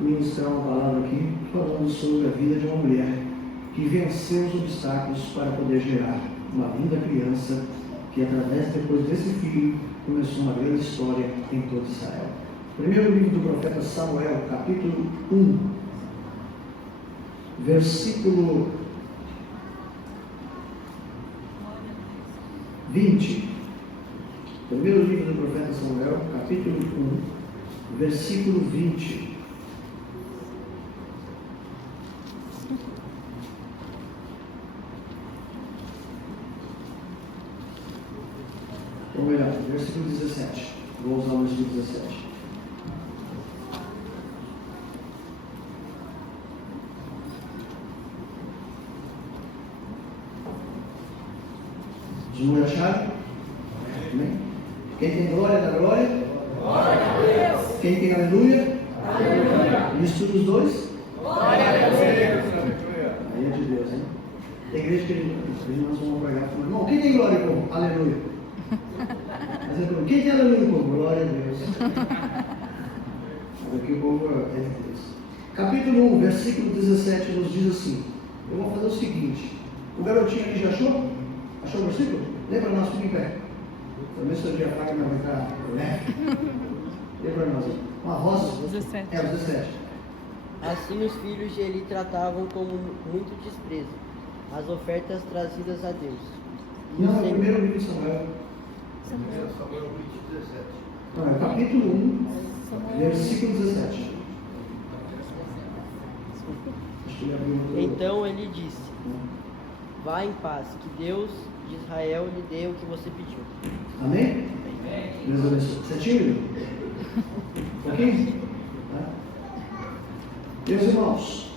ministrar uma palavra aqui falando sobre a vida de uma mulher que venceu os obstáculos para poder gerar uma linda criança que, depois desse filho, começou uma grande história em todo Israel. Primeiro livro do profeta Samuel, capítulo 1, versículo 20. Primeiro livro do profeta Samuel, capítulo 1, versículo 20. Ou melhor, versículo 17. Vou usar o versículo 17. Os números acharam? Amém? Quem tem glória da glória? Glória a Deus. Quem tem aleluia? Aleluia. Mistura os dois? Glória a Deus. Aí é de Deus, hein? Tem igreja que nós vamos pregar e falar, irmão, quem tem glória, povo? Aleluia. Mas eu pergunto, quem tem aleluia, povo? Glória a Deus. Mas aqui o povo é de Deus. Capítulo 1, versículo 17 nos diz assim. Eu vou fazer o seguinte. O garotinho aqui já achou? Achou o versículo? Lê para nós, fica em pé. Também seu diafragma vai estar leve. Lê para nós. Uma rosa. 17. É, os 17. Assim os filhos de Eli tratavam com muito desprezo as ofertas trazidas a Deus. E o Não, é o Senhor- primeiro livro de Samuel. Samuel 20, 17. Não, é capítulo 1, versículo 17. Acho que ele abriu outro. Então ele disse: vá em paz, que Deus de Israel lhe dê o que você pediu. Amém? Deus abençoe. Você é tímido? Um pouquinho? Tá? Meus irmãos,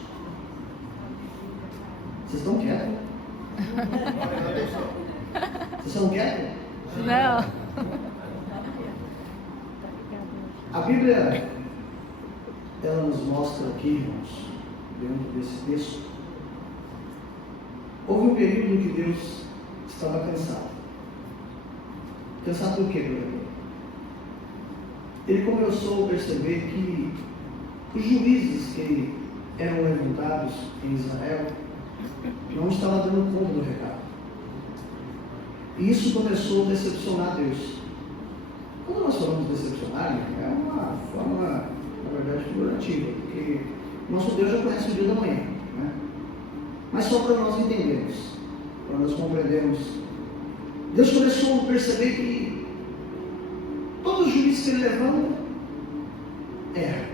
vocês estão quietos? Vocês estão quietos? Não. A Bíblia, ela nos mostra aqui, irmãos, dentro desse texto, houve um período em que Deus estava cansado. Cansado por quê, meu? Ele começou a perceber que os juízes que eram levantados em Israel não estavam dando conta do recado. E isso começou a decepcionar Deus. Quando nós falamos decepcionar, é uma forma, na verdade, figurativa, porque nosso Deus já conhece o dia da manhã, né? Mas só para nós entendermos, para nós compreendermos, Deus começou a perceber que todos os juízes que ele levanta erram,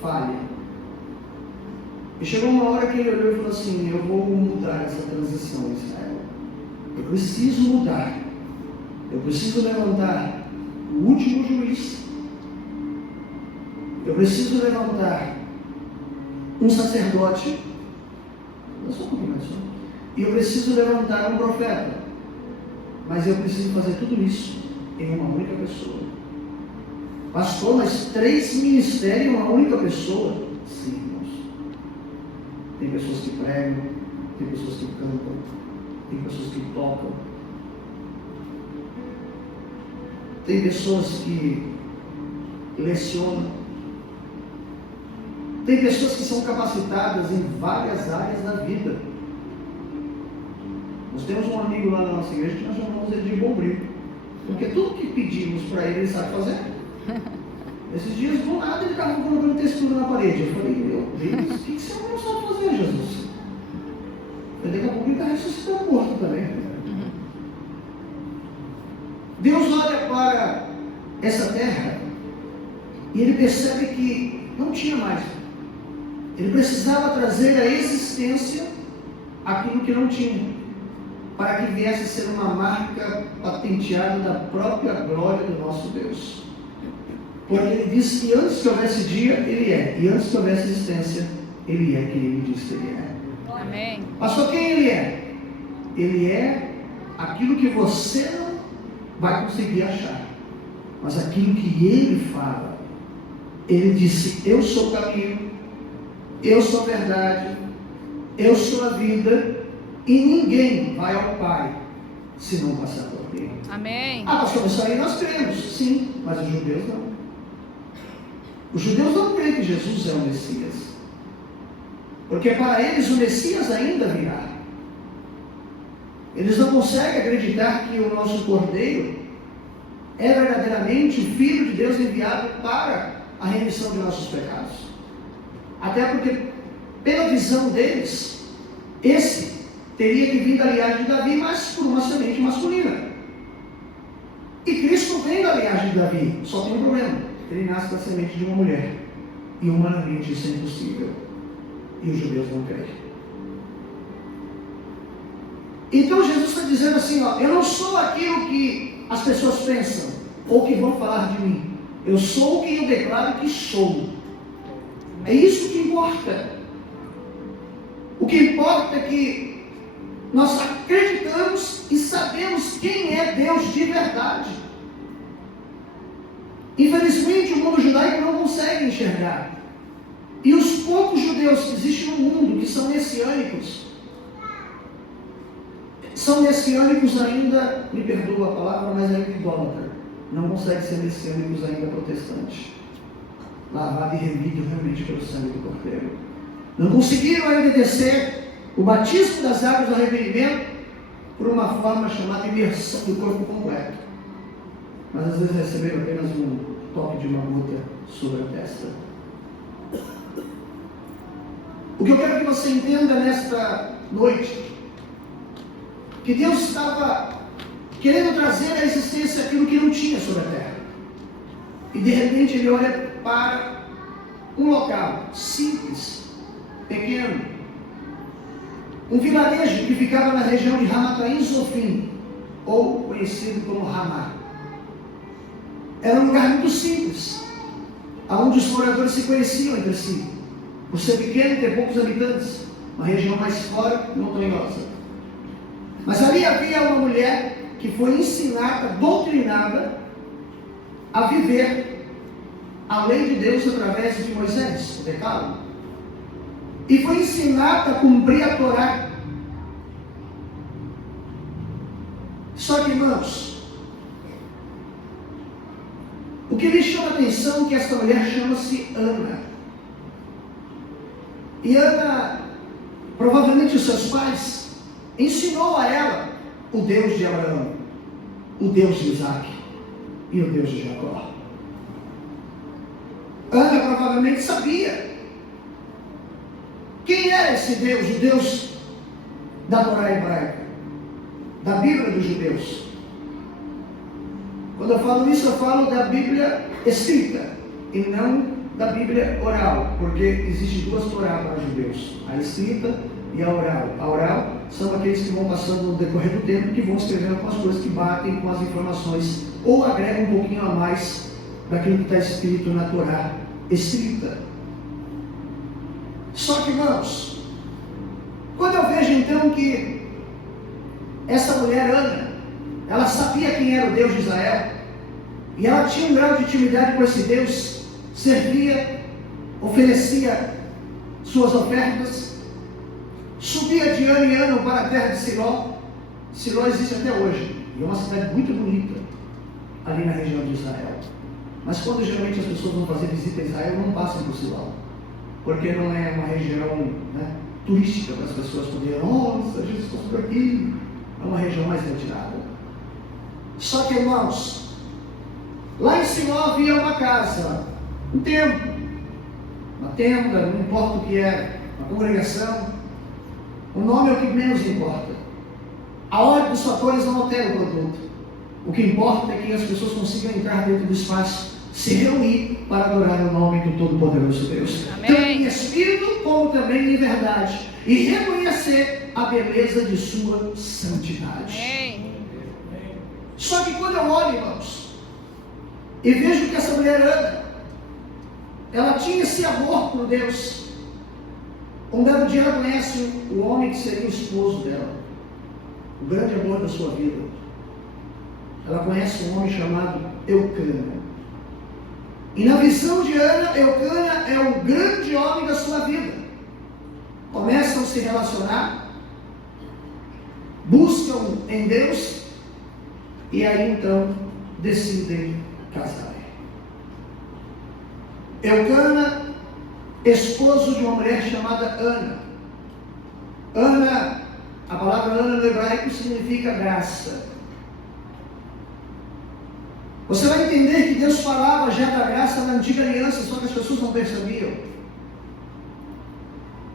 falham. E chegou uma hora que ele olhou e falou assim: eu vou mudar essa transição em Israel. Eu preciso mudar. Eu preciso levantar o último juiz. Eu preciso levantar um sacerdote. Eu sou um pouquinho mais só. E eu preciso levantar um profeta. Mas eu preciso fazer tudo isso em uma única pessoa. Pastor, mas 3 ministérios em uma única pessoa? Sim, irmãos. Tem pessoas que pregam, tem pessoas que cantam, tem pessoas que tocam, tem pessoas que lecionam, tem pessoas que são capacitadas em várias áreas da vida. Nós temos um amigo lá na nossa igreja que nós chamamos ele de bombril, porque tudo que pedimos para ele, ele sabe fazer. Esses dias, do nada, ele estava colocando textura na parede. Eu falei, meu Deus, o que você não sabe fazer, Jesus? Daqui a pouco ele está ressuscitando morto também. Deus olha para essa terra e ele percebe que não tinha mais. Ele precisava trazer à existência aquilo que não tinha, para que viesse a ser uma marca patenteada da própria glória do nosso Deus. Porque ele disse que antes que houvesse dia, ele é, e antes que houvesse existência, ele é quem ele disse que ele é. Amém. Pastor, quem ele é? Ele é aquilo que você não vai conseguir achar, mas aquilo que ele fala. Ele disse: eu sou o caminho, eu sou a verdade, eu sou a vida, e ninguém vai ao Pai se não passar por mim. Amém. Ah, pastor, isso aí nós cremos, sim, mas os judeus não. Os judeus não creem que Jesus é o Messias, porque para eles o Messias ainda virá. Eles não conseguem acreditar que o nosso Cordeiro é verdadeiramente o Filho de Deus enviado para a remissão de nossos pecados. Até porque, pela visão deles, esse teria que vir da linhagem de Davi, mas por uma semente masculina. E Cristo vem da linhagem de Davi, só tem um problema: ele nasce da semente de uma mulher, e humanamente isso é impossível, e os judeus não creem. Então Jesus está dizendo assim, ó, eu não sou aquilo que as pessoas pensam, ou que vão falar de mim. Eu sou o que eu declaro que sou. É isso que importa. O que importa é que nós acreditamos e sabemos quem é Deus de verdade. Infelizmente o mundo judaico não consegue enxergar. E os poucos judeus que existem no mundo, que são messiânicos ainda, me perdoa a palavra, mas ainda idólatra. Não conseguem ser messiânicos ainda protestantes. Lavado e remido realmente pelo sangue do Cordeiro. Não conseguiram ainda descer o batismo das águas do arrependimento por uma forma chamada imersão do corpo completo. Mas às vezes receberam apenas um toque de uma gota sobre a testa. O que eu quero que você entenda nesta noite, que Deus estava querendo trazer à existência aquilo que não tinha sobre a terra. E de repente Ele olha para um local simples, pequeno, um vilarejo que ficava na região de Ramataim Zofim, ou conhecido como Ramá. Era um lugar muito simples, onde os moradores se conheciam entre si, por ser pequeno e ter poucos habitantes, uma região mais fora e montanhosa. Mas ali havia uma mulher que foi ensinada, doutrinada, a viver a lei de Deus através de Moisés, o Decálogo. E foi ensinada a cumprir a Torá. Só que, irmãos, o que me chama a atenção é que esta mulher chama-se Ana. E Ana, provavelmente os seus pais, ensinou a ela o Deus de Abraão, o Deus de Isaac e o Deus de Jacó. Ana provavelmente sabia quem era esse Deus, o Deus da Torá hebraica, da Bíblia dos judeus. Quando eu falo isso, eu falo da Bíblia escrita e não da Bíblia oral, porque existem duas Torá para os judeus, a escrita e a oral. A oral são aqueles que vão passando no decorrer do tempo, que vão escrevendo algumas coisas que batem com as informações, ou agregam um pouquinho a mais daquilo que está escrito na Torá escrita. Só que, irmãos, quando eu vejo então que essa mulher Ana, ela sabia quem era o Deus de Israel, e ela tinha um grau de intimidade com esse Deus, servia, oferecia suas ofertas, subia de ano em ano para a terra de Siló. Siló existe até hoje, e é uma cidade muito bonita, ali na região de Israel. Mas quando geralmente as pessoas vão fazer visita a Israel, não passam por Siló, porque não é uma região, né, turística para as pessoas poderem, nossa, Jesus passou por aqui. É uma região mais retirada. Só que, irmãos, lá em Siló havia uma casa, um templo, uma tenda, não importa o que era, uma congregação. O nome é o que menos importa. A ordem dos fatores não altera o produto. O que importa é que as pessoas consigam entrar dentro do espaço, se reunir para adorar o nome do Todo-Poderoso Deus. Amém. Tanto em espírito como também em verdade. E reconhecer a beleza de sua santidade. Amém. Só que quando eu olho, irmãos, e vejo que essa mulher Ana, ela tinha esse amor por Deus. Um belo dia ela conhece o homem que seria o esposo dela, o grande amor da sua vida. Ela conhece um homem chamado Eucana. E na visão de Ana, Eucana é o grande homem da sua vida. Começam a se relacionar, buscam em Deus, e aí então decidem casar. Eucana, esposo de uma mulher chamada Ana. Ana, a palavra Ana no hebraico significa graça. Você vai entender que Deus falava já da graça na antiga aliança, só que as pessoas não percebiam.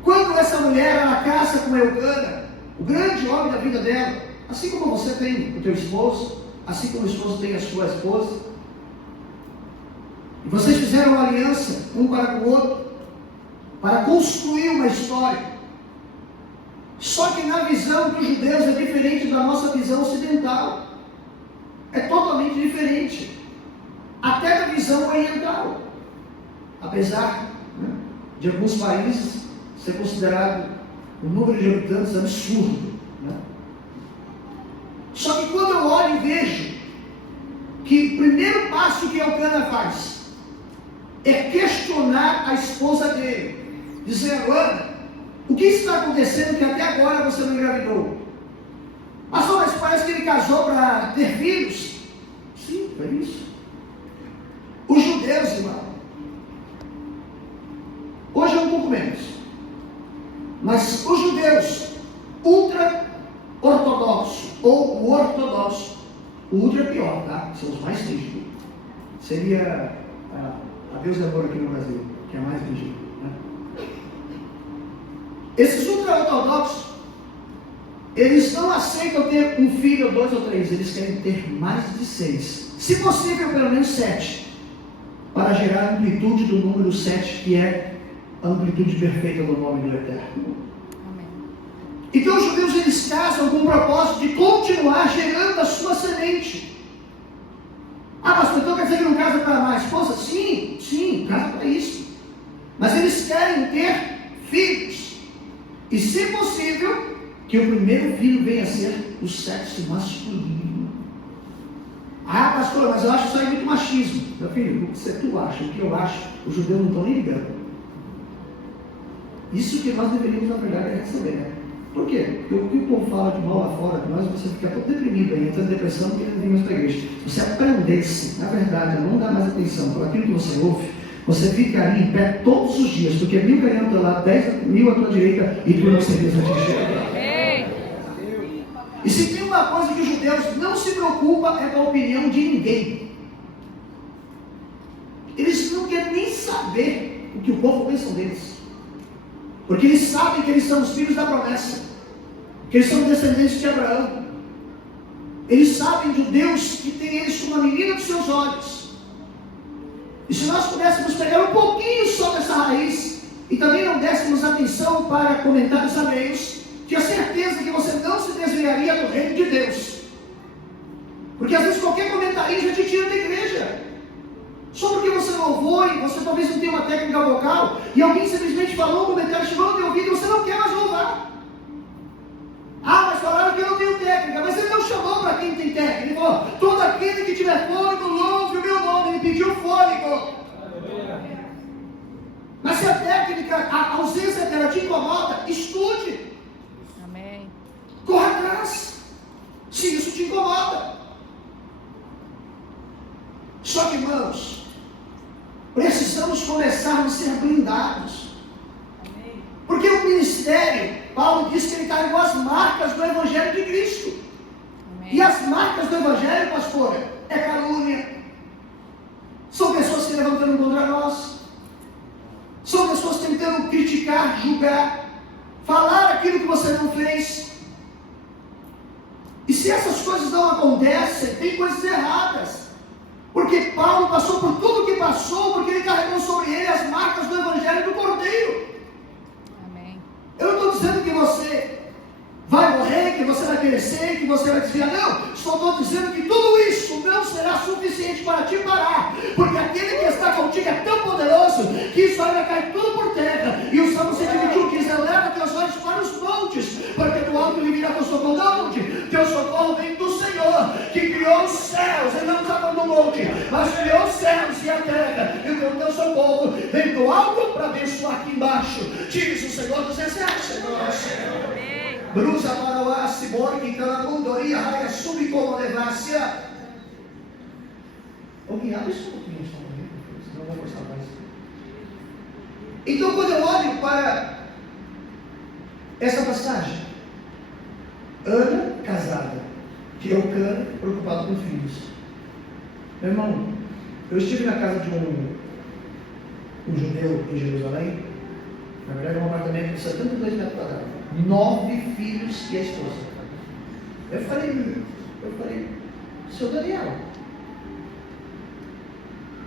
Quando essa mulher ela casa com Eucana, o grande homem da vida dela, assim como você tem o teu esposo, assim como o esposo tem a sua esposa, e vocês fizeram uma aliança um para com o outro, para construir uma história. Só que na visão dos judeus é diferente da nossa visão ocidental. É totalmente diferente. Até da visão oriental. Apesar, né, de alguns países ser considerado o número de habitantes absurdo. Né? Só que quando eu olho e vejo que o primeiro passo que Eucana faz é questionar a esposa dele, dizendo: Ana, o que está acontecendo que até agora você não engravidou? Pastor, mas parece que ele casou para ter filhos. Sim, foi isso. Os judeus, irmão, hoje é um pouco menos, mas os judeus ultra-ortodoxos, ou o ortodoxo, o ultra é pior, tá? São os mais rígidos. Seria a Deus é amor aqui no Brasil, que é mais rígido, né? Esses ultra-ortodoxos, eles não aceitam ter um filho, ou 2 ou 3, eles querem ter mais de 6. Se possível, pelo menos 7. Para gerar a amplitude do número 7, que é a amplitude perfeita do nome do Eterno. Amém. Então os judeus eles casam com o propósito de continuar gerando a sua semente. Ah, pastor, então quer dizer que não casa para amar a esposa? Sim, casa para isso. Mas eles querem ter filhos. E se possível, que o primeiro filho venha a ser do sexo masculino. Ah, pastor, mas eu acho isso aí muito machismo. Meu filho, o que tu acha, o que eu acho, os judeus não estão nem ligando. Isso que nós deveríamos, na verdade, receber, né? Por quê? Porque o que o povo fala de mal lá fora de nós, você fica todo deprimido aí, entrando em depressão, porque não vem mais para a igreja. Se você aprendesse, na verdade, a não dar mais atenção por aquilo que você ouve, você ficaria em pé todos os dias, porque 1000 caindo ao teu lado, 10.000 à tua direita, e tu não serias atingido. E se tem uma coisa que os judeus não se preocupam, é com a opinião de ninguém. Eles não querem nem saber o que o povo pensa deles. Porque eles sabem que eles são os filhos da promessa, que eles são descendentes de Abraão. Eles sabem de Deus que tem eles como a menina dos seus olhos. E se nós pudéssemos pegar um pouquinho só dessa raiz, e também não dessemos atenção para comentários alheios, tinha certeza que você não se desviaria do reino de Deus. Porque às vezes qualquer comentário já te tira da igreja. Só porque você louvou e você talvez não tenha uma técnica vocal, e alguém simplesmente falou, um comentário chegou no teu ouvido e você não quer mais louvar. Ah, mas falaram que eu não tenho técnica, mas ele não chamou para quem tem técnica. Ele falou: todo aquele que tiver fôlego, louve o meu nome. Ele pediu fôlego. Mas se a técnica, a ausência dela te incomoda, estude. Amém. Corra atrás, se isso te incomoda. Só que, irmãos, precisamos começar a ser blindados. Amém. Porque o ministério, Paulo diz que ele está igual as marcas do Evangelho de Cristo. Amém. E as marcas do Evangelho, pastor, é calúnia. São pessoas se levantando contra nós. São pessoas tentando criticar, julgar, falar aquilo que você não fez. E se essas coisas não acontecem, tem coisas erradas. Porque Paulo passou por tudo que passou, porque ele carregou sobre ele as marcas do Evangelho do Cordeiro. Amém. Eu não estou dizendo que você vai morrer, que você vai perecer, que você vai desviar. Não, só estou dizendo que tudo isso não será suficiente para te parar. Porque aquele que está contigo é tão poderoso que isso aí vai cair tudo por terra. E o Salmo 121 diz: eleva teus olhos para os montes, porque do alto lhe virá teu socorro. De onde? Teu socorro vem do Senhor, que criou os céus. Ele não está falando do monte, mas criou os céus e a terra. E o teu socorro vem do alto para abençoar aqui embaixo. Diz o Senhor dos Exércitos. Brusa para o Assibor, que canamundoria, raia, sub como levácia. Alguém abre isso um pouquinho, senão eu vou forçar mais. Então, quando eu olho para essa passagem, Ana, casada, que é o Cana, preocupado com filhos. Meu irmão, eu estive na casa de um judeu em Jerusalém, na verdade, um apartamento de 72 metros quadrados, 9 filhos e a esposa. Eu falei, seu Daniel,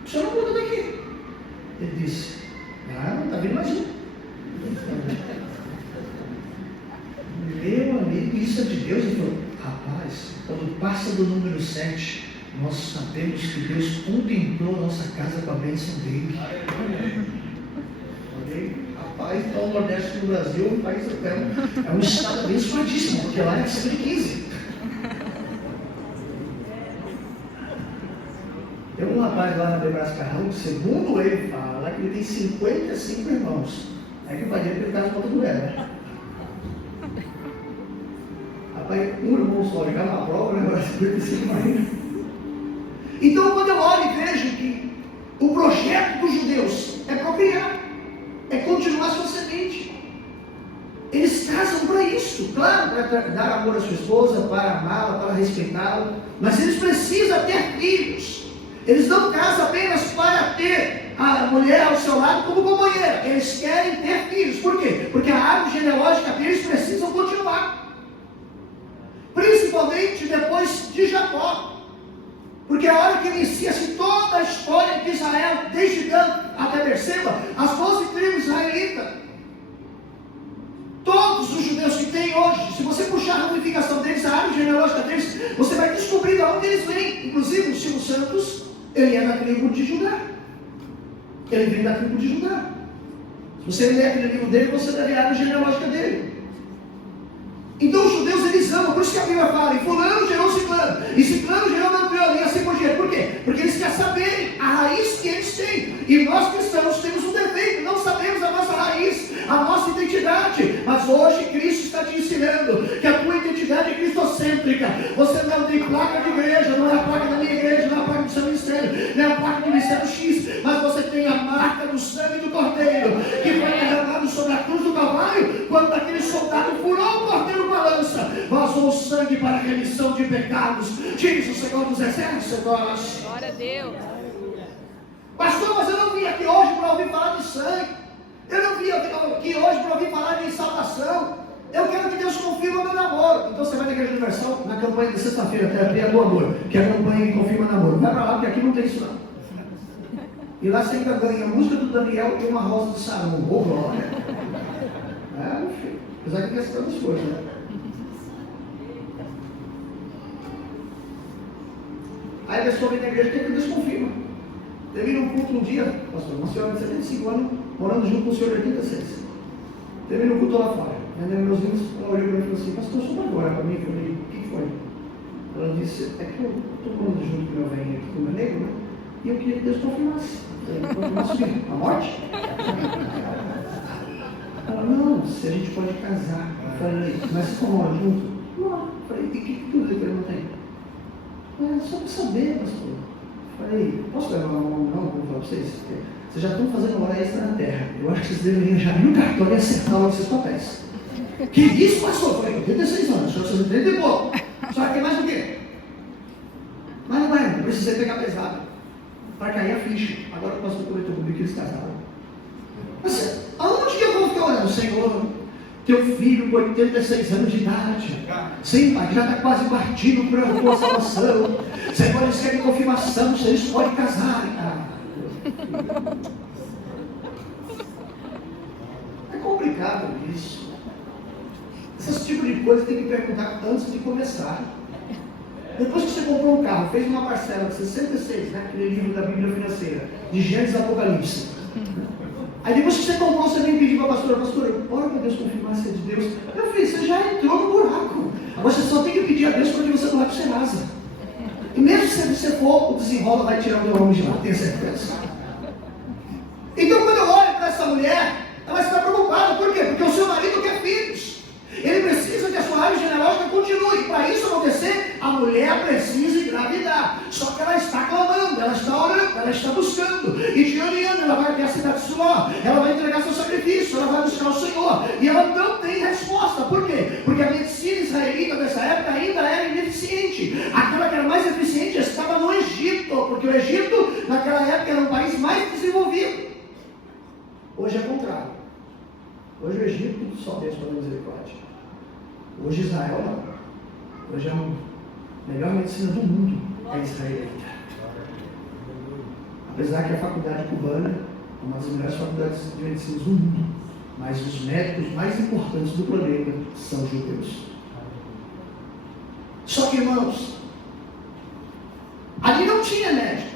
o senhor não muda daqui. Ele disse, não está vindo mais um. Meu amigo, isso é de Deus? Ele falou, rapaz, quando passa do número 7, nós sabemos que Deus contemplou a nossa casa com a bênção dele. Rapaz, então o Nordeste do Brasil é um país, é um estado abençoadíssimo, porque lá é acima de 15. Tem um rapaz lá na Debras Carrão, segundo ele fala, que ele tem 55 irmãos. É que o pai dele tem casa com outra mulher, né? Rapaz, um irmão só, ligar na prova, né? Agora 55 ainda. Então, quando eu olho e vejo que o projeto dos judeus é procriar, é continuar sua semente. Eles casam para isso, claro, para dar amor à sua esposa, para amá-la, para respeitá-la, mas eles precisam ter filhos. Eles não casam apenas para ter a mulher ao seu lado como companheira, eles querem ter filhos. Por quê? Porque a árvore genealógica deles precisam continuar, principalmente depois de Jacó. Porque a hora que inicia-se toda a história de Israel, desde Dan até Berseba, as 12 tribos israelitas, todos os judeus que tem hoje, se você puxar a ramificação deles, a árvore genealógica deles, você vai descobrir de onde eles vêm. Inclusive o Silvio Santos, ele é da tribo de Judá. Ele vem da tribo de Judá. Se você ler aquele livro dele, você deve ver a árvore genealógica dele. Então os judeus, eles amam, por isso que a Bíblia fala, e fulano gerou ciclano, e ciclano gerou Beltrano, e assim por diante. Por quê? Porque eles querem saber a raiz que eles têm. E nós cristãos temos um defeito, não sabemos a nossa raiz, a nossa identidade. Mas hoje Cristo está te ensinando que a tua identidade é cristocêntrica. Você não tem placa de igreja, não é a placa da minha igreja, não é a placa do seu ministério, não é a placa do ministério X, mas você tem a marca do sangue do Cordeiro, que foi derramado sobre a cruz do Calvário, quando aquele soldado furou o cordeiro com a lança, vazou o sangue para a remissão de pecados, diz o Senhor dos Exércitos. Glória a Deus. Pastor, mas eu não vim aqui hoje para ouvir falar de sangue, eu não vim aqui hoje para ouvir falar de salvação, eu quero que Deus confirme meu namoro. Então você vai na Igreja Universal, na campanha de sexta-feira, até do amor, que é a campanha que confirma namoro. Vai para lá, porque aqui não tem isso não. E lá você ainda ganha a música do Daniel e uma rosa de Saron. Ô glória! É, meu filho. Apesar que tem essas outras coisas, né? Aí a pessoa vem na igreja, tem que Deus confirma. Termina um culto um dia, pastor, uma senhora de 75 anos, morando junto com o senhor de 86. Termina um culto lá fora. Aí meus filhos, ela olhou para mim e falou assim, pastor, só agora para mim. Eu falei, o que foi? Ela disse, é que eu estou morando junto com o meu velhinho aqui, com o meu negro, né? E eu queria que Deus confirmasse. Confirmasse o quê? A morte? Ela, não, se a gente pode casar. Eu falei, mas vocês estão morando junto? Não. Eu falei, e que tudo que ele não tem? Só para saber, pastor. Eu falei, posso levar uma mão? Não, vou falar para vocês. Vocês já estão fazendo hora extra na terra. Eu acho que vocês deveriam já ir no cartório e acertar logo seus papéis. Que isso, pastor? Eu falei, 86 anos, só vocês 30 e pouco. Só que tem mais o quê? Mas não é, eu precisei pegar pesado para cair a ficha. Agora o pastor comentou comigo que eles casaram. Mas aonde que eu vou ficar olhando? Senhor, teu filho com 86 anos de idade, sem pai, já está quase partindo para a tua salvação. Senhor, eles querem confirmação, se eles podem casar. É complicado isso. Esse tipo de coisa tem que perguntar antes de começar. Depois que você comprou um carro, fez uma parcela de 66, né? Aquele livro da Bíblia Financeira, de Gênesis e Apocalipse. Aí depois que você comprou, você vem pedir para a pastora, ora para Deus confirmar se é de Deus. Meu filho, você já entrou no buraco. Agora você só tem que pedir a Deus para que você não vai para o Serasa. E mesmo se você for, o desenrola vai tirar o teu nome de lá, tenha certeza. Então quando eu olho para essa mulher, ela está preocupada. Por quê? Porque o seu marido quer filhos. Ele precisa que a sua árvore genealógica continue. Para isso acontecer, a mulher precisa engravidar. Só que ela está clamando, ela está orando, ela ela está buscando, e de ano em ano ela vai até a cidade de Siló, ela vai entregar seu sacrifício, ela vai buscar o Senhor, e ela não tem resposta. Por quê? Porque a medicina israelita dessa época ainda era ineficiente. Aquela que era mais eficiente estava no Egito, porque o Egito naquela época era um país mais desenvolvido. Hoje é o contrário. Hoje o Egito só Deus pela misericórdia. Hoje Israel não. Hoje é a melhor medicina do mundo, é israelita. Apesar que a faculdade cubana é uma das melhores faculdades de medicina do mundo, mas os médicos mais importantes do planeta são judeus. Só que, irmãos, ali não tinha médico.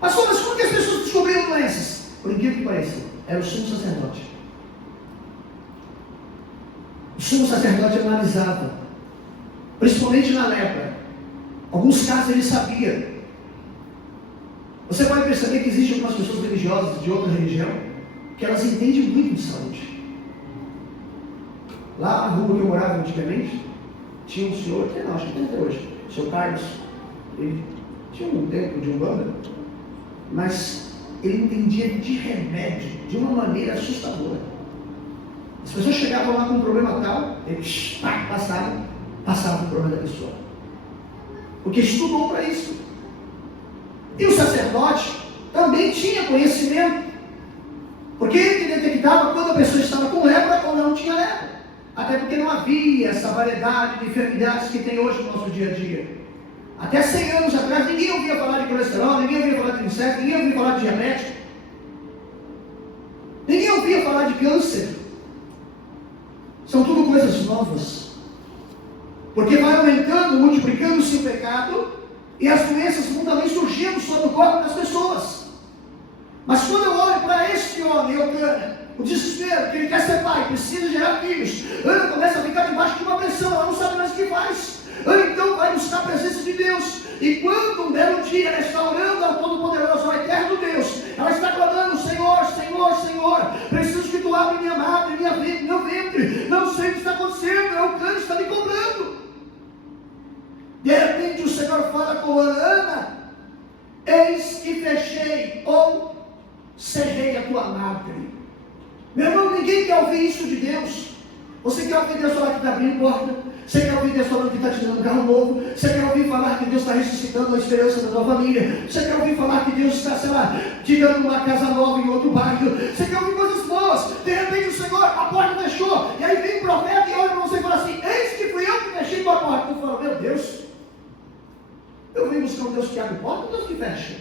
Mas como que as pessoas descobriam doenças? Por incrível que pareça, era o sumo sacerdote. O sumo sacerdote analisava, principalmente na lepra. Alguns casos ele sabia. Você pode perceber que existem algumas pessoas religiosas de outra religião que elas entendem muito de saúde. Lá na rua que eu morava antigamente, tinha um senhor, que não, acho que tem até hoje, o senhor Carlos. Ele tinha um tempo de Umbanda, mas ele entendia de remédio de uma maneira assustadora. As pessoas chegavam lá com um problema tal, ele passava o problema da pessoa. Porque estudou para isso. E o sacerdote também tinha conhecimento, porque ele detectava quando a pessoa estava com lepra ou não tinha lepra. Até porque não havia essa variedade de enfermidades que tem hoje no nosso dia a dia. Até 100 anos atrás, ninguém ouvia falar de colesterol, ninguém ouvia falar de inseto, ninguém ouvia falar de diabetes, ninguém ouvia falar de câncer. São tudo coisas novas. Porque vai aumentando, multiplicando-se o pecado, e as doenças vão também surgindo sobre o corpo das pessoas. Mas quando eu olho para este homem, Eucana, o desespero, que ele quer ser pai, precisa gerar filhos, Ana começa a ficar debaixo de uma pressão, ela não sabe mais o que faz. Ana então vai buscar a presença de Deus, e quando um belo dia ela está orando ao Todo-Poderoso, ao Eterno Deus, ela está clamando: Senhor, Senhor, Senhor, preciso que tu abra minha madre, meu ventre, não sei o que está acontecendo, Eucana está me cobrando. De repente o Senhor fala com Ana: eis que fechei ou cerrei a tua madre. Meu irmão, ninguém quer ouvir isso de Deus. Você quer ouvir Deus falar que está abrindo porta? Você quer ouvir Deus falando que está te dando um carro novo? Você quer ouvir falar que Deus está ressuscitando a esperança da tua família? Você quer ouvir falar que Deus está, sei lá, te dando uma casa nova em outro bairro? Você quer ouvir coisas boas? De repente o Senhor, a porta fechou, e aí vem o profeta e olha para você e fala assim: eis que fui eu que fechei tua porta. Tu fala: meu Deus, eu vim buscar um Deus que abre porta ou um Deus que fecha?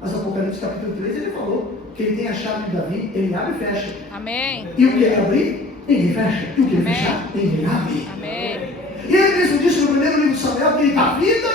Mas Apocalipse capítulo 3 ele falou que ele tem a chave de Davi, ele abre e fecha. Amém. E o que ele abrir, ninguém fecha. E o que ele Amém. fechar, ninguém abre. Amém. E ele mesmo disse no primeiro livro de Samuel que ele dá vida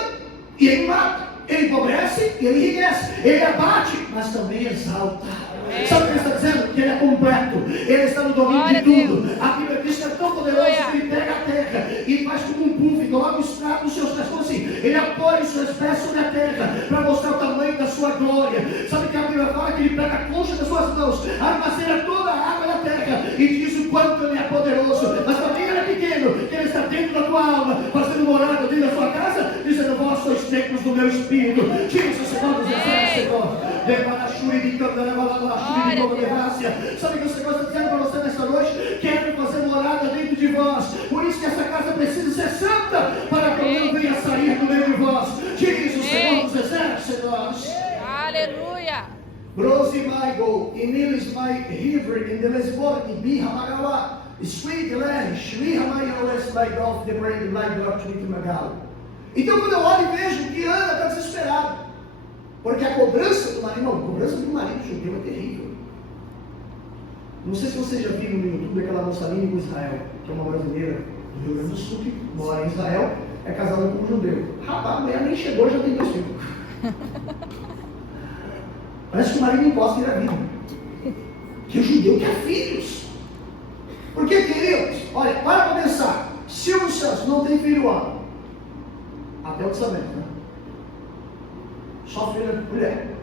e ele mata. Ele empobrece e ele enriquece. Ele abate, mas também exalta. Amém. Sabe o que ele está dizendo? Que ele é completo. Ele está no domínio Glória de a tudo. Deus. A Bíblia diz que é tão poderoso que ele pega a terra e faz como um puff, coloca os pratos nos seus pés, como assim? Ele apoia os seus pés sobre a terra para mostrar o tamanho da sua glória. Sabe que a Bíblia fala que ele pega a concha das suas mãos, armazena toda a água da terra e diz o quanto ele é poderoso. Mas para quem ele é pequeno, que ele está dentro da tua alma, fazendo morada dentro da sua casa, dizendo: vós sois templos do meu espírito. Tira os sacerdotes da fé, Senhor. Leva a churi de canta, leva lá a churi de toda graça. Sabe o que o Senhor está dizendo para você nesta noite? Quero fazer morada dentro de vós. Por isso que essa casa precisa ser santa, para que eu não venha sair do meio de vós. Diz o Senhor dos exércitos. Aleluia. Brose Maigo, Inilis Mai River, in the Lesbor, in Biha Magawa, Sweet Land, Shriha Maioes, Lai Golf, the Brand, Lai Golf, Magal. Então, quando eu olho e vejo que Ana está desesperada, porque a cobrança do marido, não, a cobrança do marido judeu é terrível. Não sei se vocês já viram no YouTube aquela moça linda com Israel, que é uma brasileira do Rio Grande do Sul, que mora em Israel, é casada com um judeu. Rapaz, a mulher nem chegou, já tem 2 filhos. Parece que o marido encosta e engravida. Que o judeu quer filhos. Porque, queridos, olha, para pensar, Silvio Santos não tem filho homem. Até o que sabemos, né? Só filha mulher.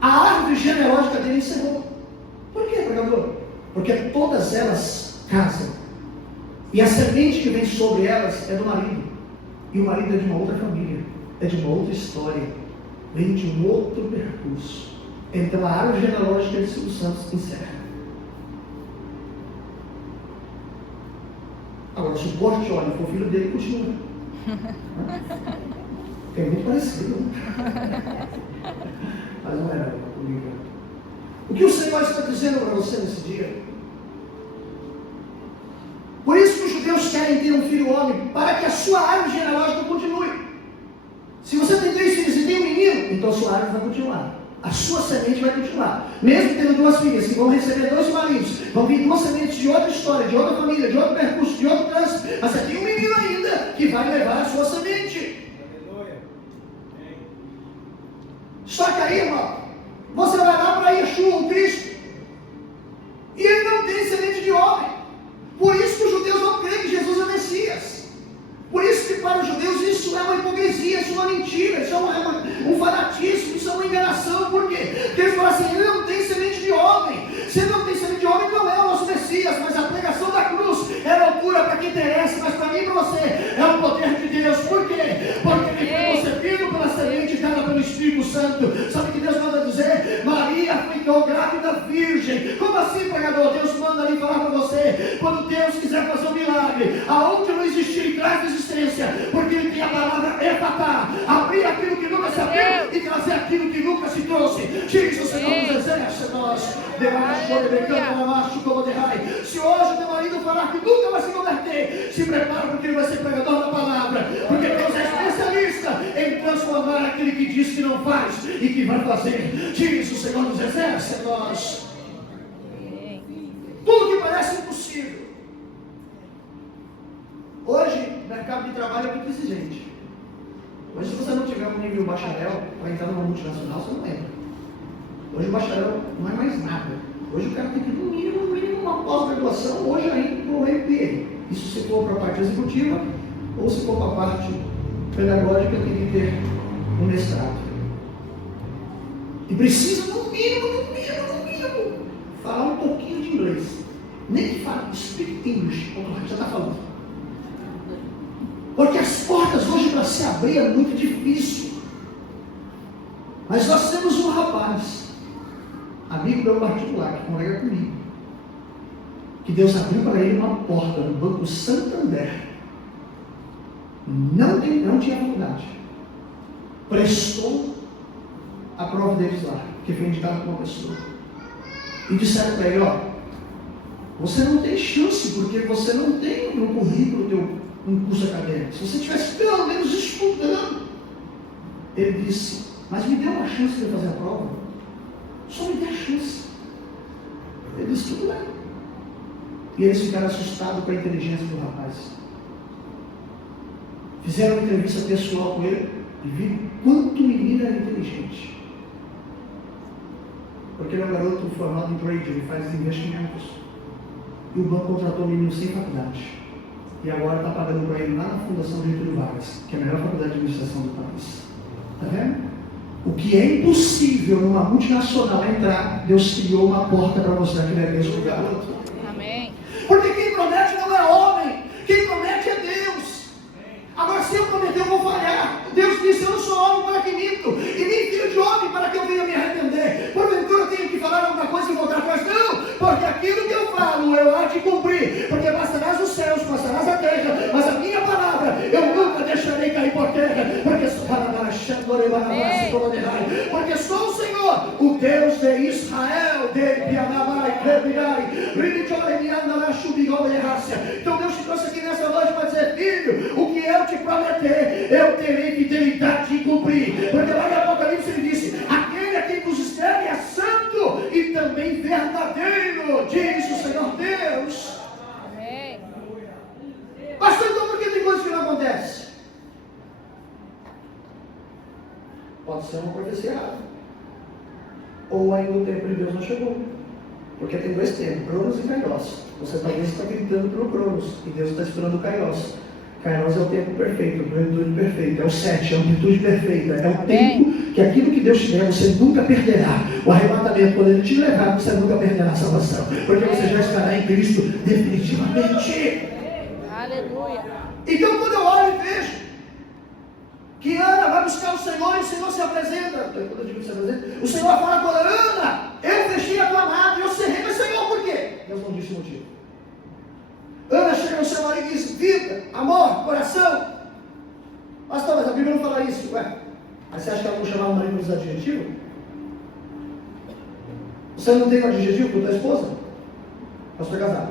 A árvore genealógica dele encerrou. Por quê, pregador? Porque todas elas casam. E a semente que vem sobre elas é do marido. E o marido é de uma outra família. É de uma outra história. vem de um outro percurso. Então a árvore genealógica de Silvio Santos encerra. Agora, se o Porte olha para o filho dele, continua. É muito parecido. Mas não era, não me engano. O que o Senhor está dizendo para você nesse dia? Por isso que os judeus querem ter um filho homem, para que a sua árvore genealógica continue. Se você tem 3 filhos e tem um menino, então a sua árvore vai continuar. A sua semente vai continuar. Mesmo tendo 2 filhas que vão receber 2 maridos, vão vir 2 sementes de outra história, de outra família, de outro percurso, de outro trânsito. Mas você tem um menino ainda que vai levar a sua semente. Só que aí, irmão, você vai lá para Yeshua, o Cristo, e ele não tem semente de homem. Por isso que os judeus não creem que Jesus é Messias. Por isso que para os judeus isso é uma hipocrisia, isso é uma mentira, isso é um fanatismo, isso é uma enganação. Por quê? Porque eles falam assim, ele não tem semente de homem. Se ele não tem semente de homem, não é o nosso Messias. Mas a pregação da cruz é loucura para quem interessa, mas para mim e para você é o poder de Deus. Por quê? Porque ele foi concebido pela semente dada pelo Espírito Santo. Sabe o que Deus manda dizer? Maria ficou grávida virgem. Como assim, pregador? Deus manda ali falar para você, quando Deus quiser fazer um milagre, aonde não existir, ele traz existência, porque ele tem a palavra efatá, abrir aquilo que nunca se abriu e trazer aquilo que nunca se trouxe. Diz o Senhor dos Exércitos. Se hoje o teu marido falar que nunca vai se converter, se prepara, porque ele vai ser pregador da palavra, porque Deus é especialista em transformar aquele que diz que não faz e que vai fazer. Diz o Senhor dos Exércitos. Tudo que parece impossível. Hoje, o mercado de trabalho é muito exigente. Hoje, se você não tiver um nível bacharel para entrar numa multinacional, você não entra. Hoje o bacharel não é mais nada. Hoje o cara tem que ir no mínimo uma pós-graduação, hoje ainda para o MBA. Isso se for para a parte executiva, ou se for para a parte pedagógica, tem que ter um mestrado. E precisa, no mínimo, falar um pouquinho de inglês. Nem que fale, speak English, já está falando. Porque as portas hoje para se abrir é muito difícil. Mas nós temos um rapaz, amigo meu particular, que congrega comigo, que Deus abriu para ele uma porta no Banco Santander. Não tinha faculdade. Prestou a prova deles lá, que foi indicado por uma pessoa. E disseram para ele, ó, você não tem chance, porque você não tem no currículo teu um curso acadêmico. Se você estivesse pelo menos estudando. Ele disse, mas me dê uma chance de eu fazer a prova. Só me dê a chance. Ele disse, tudo bem. E eles ficaram assustados com a inteligência do rapaz. Fizeram uma entrevista pessoal com ele e viram quanto o menino era inteligente. Porque ele é um garoto formado em trade, ele faz investimentos. E o banco contratou o menino sem faculdade. E agora está pagando para ele lá na Fundação Getúlio Vargas, que é a melhor faculdade de administração do país. Está vendo? O que é impossível numa multinacional entrar, Deus criou uma porta para mostrar que ele é Deus para o garoto. Amém. Porque quem promete não é homem, quem promete é Deus. Agora, se eu prometer, eu vou falhar. Deus disse, eu não sou homem para que minto, e nem filho de homem para que eu venha me arrepender. Porventura eu tenho que falar alguma coisa e voltar atrás? Não, porque aquilo que eu falo, eu há de cumprir. Porque passarás os céus, passarás a terra, mas a minha palavra eu nunca deixarei cair por terra. Porque sou o Senhor, o Deus de Israel, Então Deus te trouxe aqui nessa noite para dizer, filho, o que eu te prometer, eu terei fidelidade em cumprir. Porque lá em Apocalipse ele disse, aquele a quem vos escreve é santo e também verdadeiro, diz o Senhor Deus. Amém. Pastor, então por que tem coisas que não acontecem? Pode ser uma profecia errada. Ou ainda o tempo de Deus não chegou. Porque tem 2 tempos, Cronos e Kairos. Você talvez está gritando pelo Cronos e Deus está esperando o Kairos. Kairos é o tempo perfeito, a plenitude perfeita, é o 7, é a amplitude perfeita, é o tempo que aquilo que Deus te der, você nunca perderá. O arrebatamento, quando Ele te levar, você nunca perderá a salvação, porque você já estará em Cristo definitivamente. Aleluia. Então, quando eu olho e vejo que Ana vai buscar o Senhor e o Senhor se apresenta. Quando eu digo se apresenta, o Senhor fala com ela: Ana, eu fechei a tua amada, eu cerrei, mas Senhor, por quê? Deus não disse o motivo. Ana chega no seu marido e diz: vida, amor, coração. Pastor, mas a Bíblia não fala isso. Ué, mas você acha que ela não chamava o marido dos adjetivos? Você não tem um adjetivo para tua esposa? Pastor casado.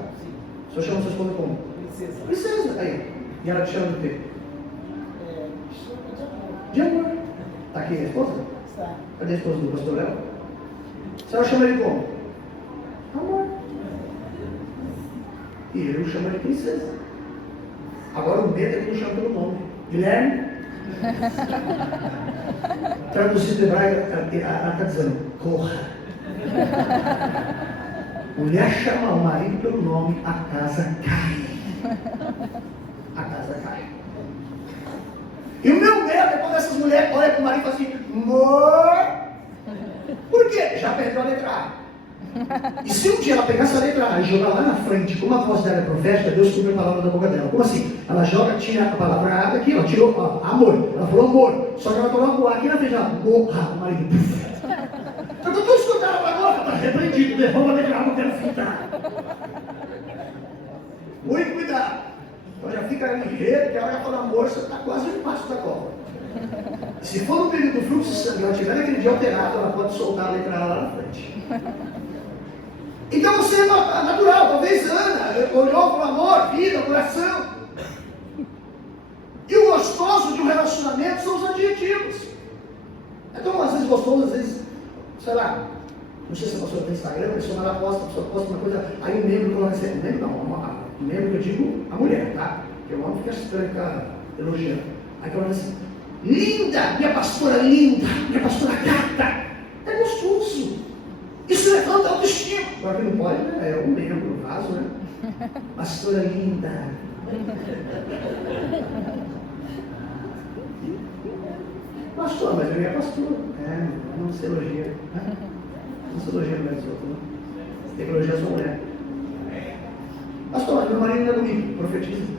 O senhor chama sua esposa como? Princesa. Princesa, aí. E ela te chama de quê? De amor. Está aqui a esposa? Está. Cadê a esposa do pastor Léo? A senhora chama ele como? Amor. E ele o chama de princesa. Agora o medo é que não chama pelo nome. Guilherme? Traduzido do hebraico, ela está dizendo: corra. Mulher chama o marido pelo nome, a casa cai. A casa cai. E o meu medo é quando essas mulheres olham para o marido e falam assim: amor. Por quê? Já perdeu a letra A. E se um dia ela pegar essa letra A e jogar lá na frente, como a voz dela é profética, Deus cumpre a palavra da boca dela. Como assim? Ela joga, tinha a palavra A aqui, ela tirou amor. Ela falou amor. Só que ela coloca o A aqui na frente, ela morra, o marido. Então tu escutaram agora, está repreendido, devolva a letra A, não quero ficar. Muito cuidado. Então já fica ligeiro, que a hora que ela fala amor, você está quase embaixo da cobra. Se for no período do fluxo de sangue, ela tiver naquele dia alterado, ela pode soltar a letra A lá na frente. Então você é natural, talvez Ana olhou para o amor, vida, coração. E o gostoso de um relacionamento são os adjetivos. Então, às vezes gostoso, às vezes, sei lá, não sei se a pessoa tem Instagram, a pessoa posta uma coisa, aí o membro coloca assim, o membro não, o membro que eu digo, a mulher, tá? Porque o homem fica estranho, fica elogiando. Aí coloca assim: linda, minha pastora linda, minha pastora gata. É gostoso. Isso levanta a autoestima. Agora que não pode, né? É o membro, no caso, né? Pastora linda. Pastor, mas ele é pastor. Não se elogia. Né? Não se elogia no meio dos outros, né? Tem que elogiar a sua mulher. Pastor, mas meu marido não é bonito. Profetiza.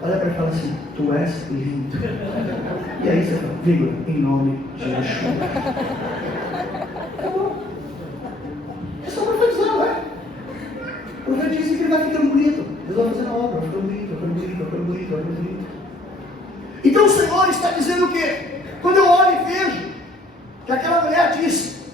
Olha para ele e fala assim: tu és lindo. E aí você fala: vírgula, em nome de Yeshua. Acabou. É só profetizar, né? Profetiza que ele vai ficando bonito. Deus vai fazendo a obra, vai ficando bonito, vai ficando bonito, vai ficando bonito, vai ficando bonito. Então o Senhor está dizendo o quê? Quando eu olho e vejo que aquela mulher disse: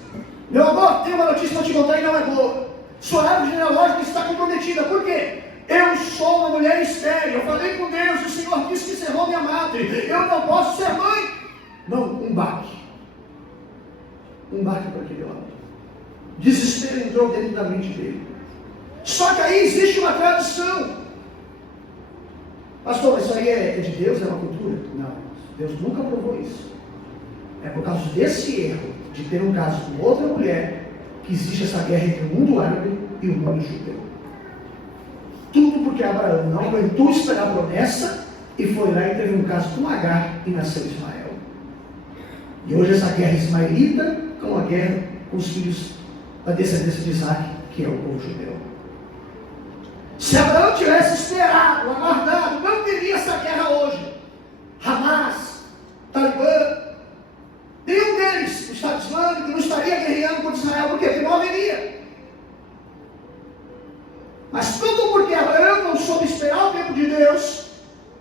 meu amor, tem uma notícia para te contar e não é boa. Sua árvore genealógica está comprometida. Por quê? Eu sou uma mulher estéril. Eu falei com Deus, o Senhor disse que cerrou minha madre. Eu não posso ser mãe. Não, um baque. Um baque para aquele homem. Desespero entrou dentro da mente dele. Só que aí existe uma tradição. Pastor, isso aí é de Deus? É uma cultura? Não, Deus nunca provou isso. É por causa desse erro de ter um caso com outra mulher que existe essa guerra entre o mundo árabe e o mundo judeu. Tudo porque Abraão não aguentou esperar a promessa e foi lá e teve um caso com Agar e nasceu Ismael. E hoje essa guerra ismaelita com a guerra com os filhos da descendência de Isaac, que é o povo judeu. Se Abraão tivesse esperado, aguardado, não teria essa guerra hoje. Hamas, Talibã, nenhum deles, o Estado Islâmico, não estaria guerreando contra Israel, por quê? Porque não haveria. Mas tudo porque Abraão não soube esperar o tempo de Deus,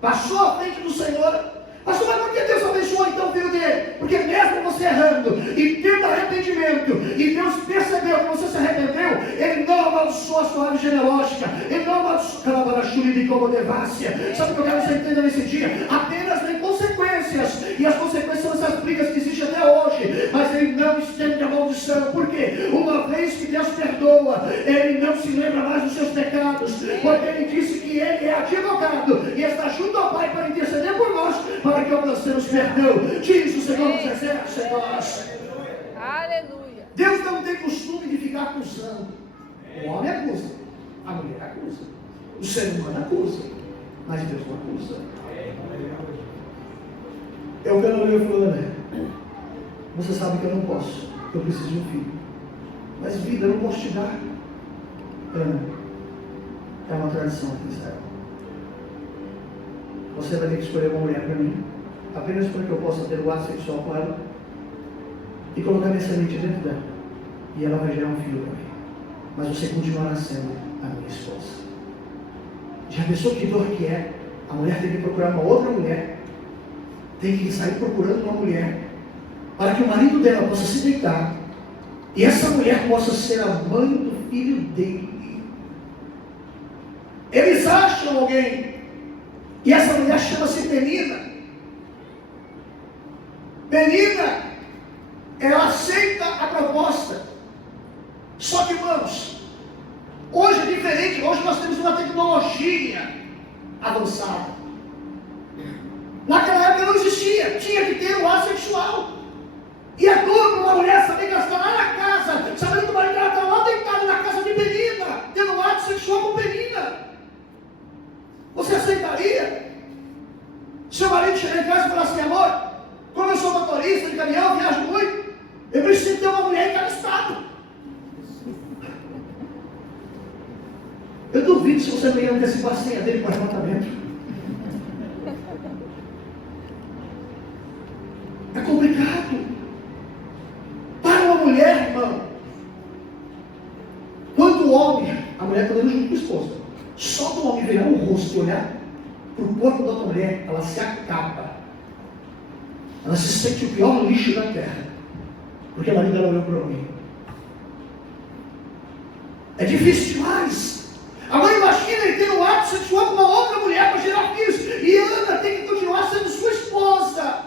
passou à frente do Senhor. Pastor, mas por que Deus abençoou então o filho dele? Porque mesmo você errando e tendo arrependimento, e Deus percebeu que você se arrependeu, Ele não amaldiçoou a sua árvore genealógica, Ele não amaldiçoou a de como devassia. Sabe o que eu quero que você entenda nesse dia? Apenas tem consequências, e as consequências são essas brigas que existem até hoje, mas Ele não estende a maldição. Por quê? Uma vez que Deus perdoa, Ele não se lembra mais dos seus pecados, porque Ele disse que Ele é advogado e está junto ao Pai para interceder por nós, para que alcancemos perdão. Diz o Senhor dos Exércitos. Aleluia. Deus não tem costume de ficar acusando. O homem acusa, a mulher acusa, o ser humano acusa, mas Deus não acusa. Eu quero olhar e falar: né? Você sabe que eu não posso, eu preciso de um filho. Mas vida eu não posso te dar. Ana, é uma tradição aqui em Israel. você vai ter que escolher uma mulher para mim, apenas para que eu possa ter o ato sexual com ela e colocar minha semente dentro dela. E ela vai gerar um filho para mim. Mas você continuará sendo a minha esposa. Já pensou que dor que é? A mulher tem que procurar uma outra mulher, tem que sair procurando uma mulher, para que o marido dela possa se deitar, e essa mulher possa ser a mãe do filho dele. Eles acham alguém, e essa mulher chama-se Penina. Penina, ela aceita a proposta. Só que, irmãos, hoje é diferente. Hoje nós temos uma tecnologia avançada. Naquela época não existia. Tinha que ter o ato sexual. E é duro para uma mulher saber que ela está lá na casa, sabendo que o marido dela está lá deitado na casa de Penina, tendo um ato sexual com Penina. Você aceitaria? Seu marido chegar em casa e falar assim: amor, como eu sou motorista de caminhão, viajo muito, eu preciso ter uma mulher em cada estado. Eu duvido se você não ia antecipar a senha dele para o apartamento. É complicado. Para uma mulher, irmão, quando o homem, a mulher está dando junto com o esposo, só do homem virar o rosto e olhar para o corpo da outra mulher, ela se acaba. Ela se sente o pior lixo da terra, porque a marido dela olhou para mim. É difícil demais. Agora imagina ele tendo um ato sexual com uma outra mulher para gerar filhos, e Ana tem que continuar sendo sua esposa.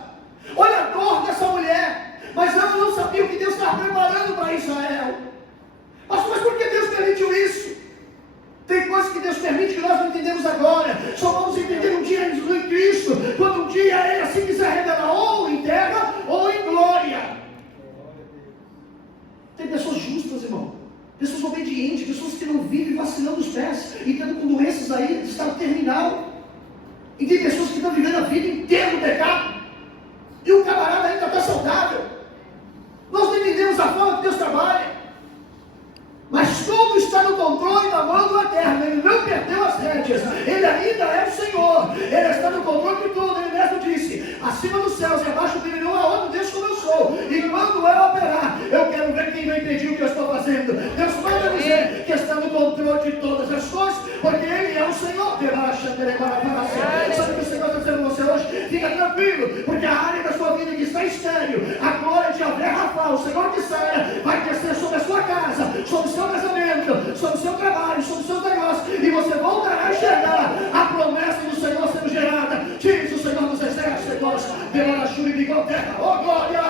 Olha a dor dessa mulher. Mas Ana não sabia o que Deus estava preparando para Israel. Mas por que Deus permitiu isso? Tem coisas que Deus permite que nós não entendemos agora. Só vamos entender um dia em Cristo, quando um dia Ele assim quiser revelar, ou em terra ou em glória. Tem pessoas justas, irmão. Pessoas obedientes, pessoas que não vivem vacilando os pés e tendo com doenças aí de estado terminal. E tem pessoas que estão vivendo a vida inteira no pecado. E o camarada ainda está saudável. Nós não entendemos a forma que Deus trabalha. Mas tudo está no controle da mão do Eterno. Ele não perdeu as rédeas. Ele ainda é o Senhor. Ele está no controle de tudo. Ele mesmo disse: acima dos céus e abaixo dele não há outro Deus como eu sou. E quando eu operar, eu quero ver quem vai impedir o que eu estou fazendo. Deus manda dizer que está no controle de todas as coisas, porque Ele é o Senhor. Sabe o que o Senhor está dizendo a você hoje? Fica tranquilo, porque a área da sua vida que está estéril, a glória de Yahvé Rafa, o Senhor que sara, vai descer sobre a sua casa, sobre o seu casamento, sobre o seu trabalho, sobre os seus negócios, e você voltará a enxergar a promessa do Senhor sendo gerada. Diz o Senhor dos Exércitos: Demora Shuri Bigol Terra, oh glória!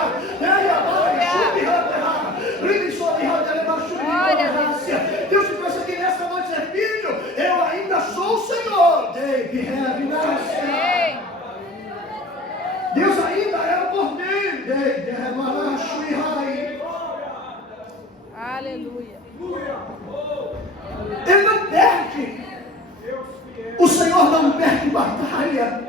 Deus te trouxe aqui nesta noite, é filho, eu ainda sou o Senhor. Deus ainda é o Cordeiro. Aleluia. Ele não perde. O Senhor não perde batalha.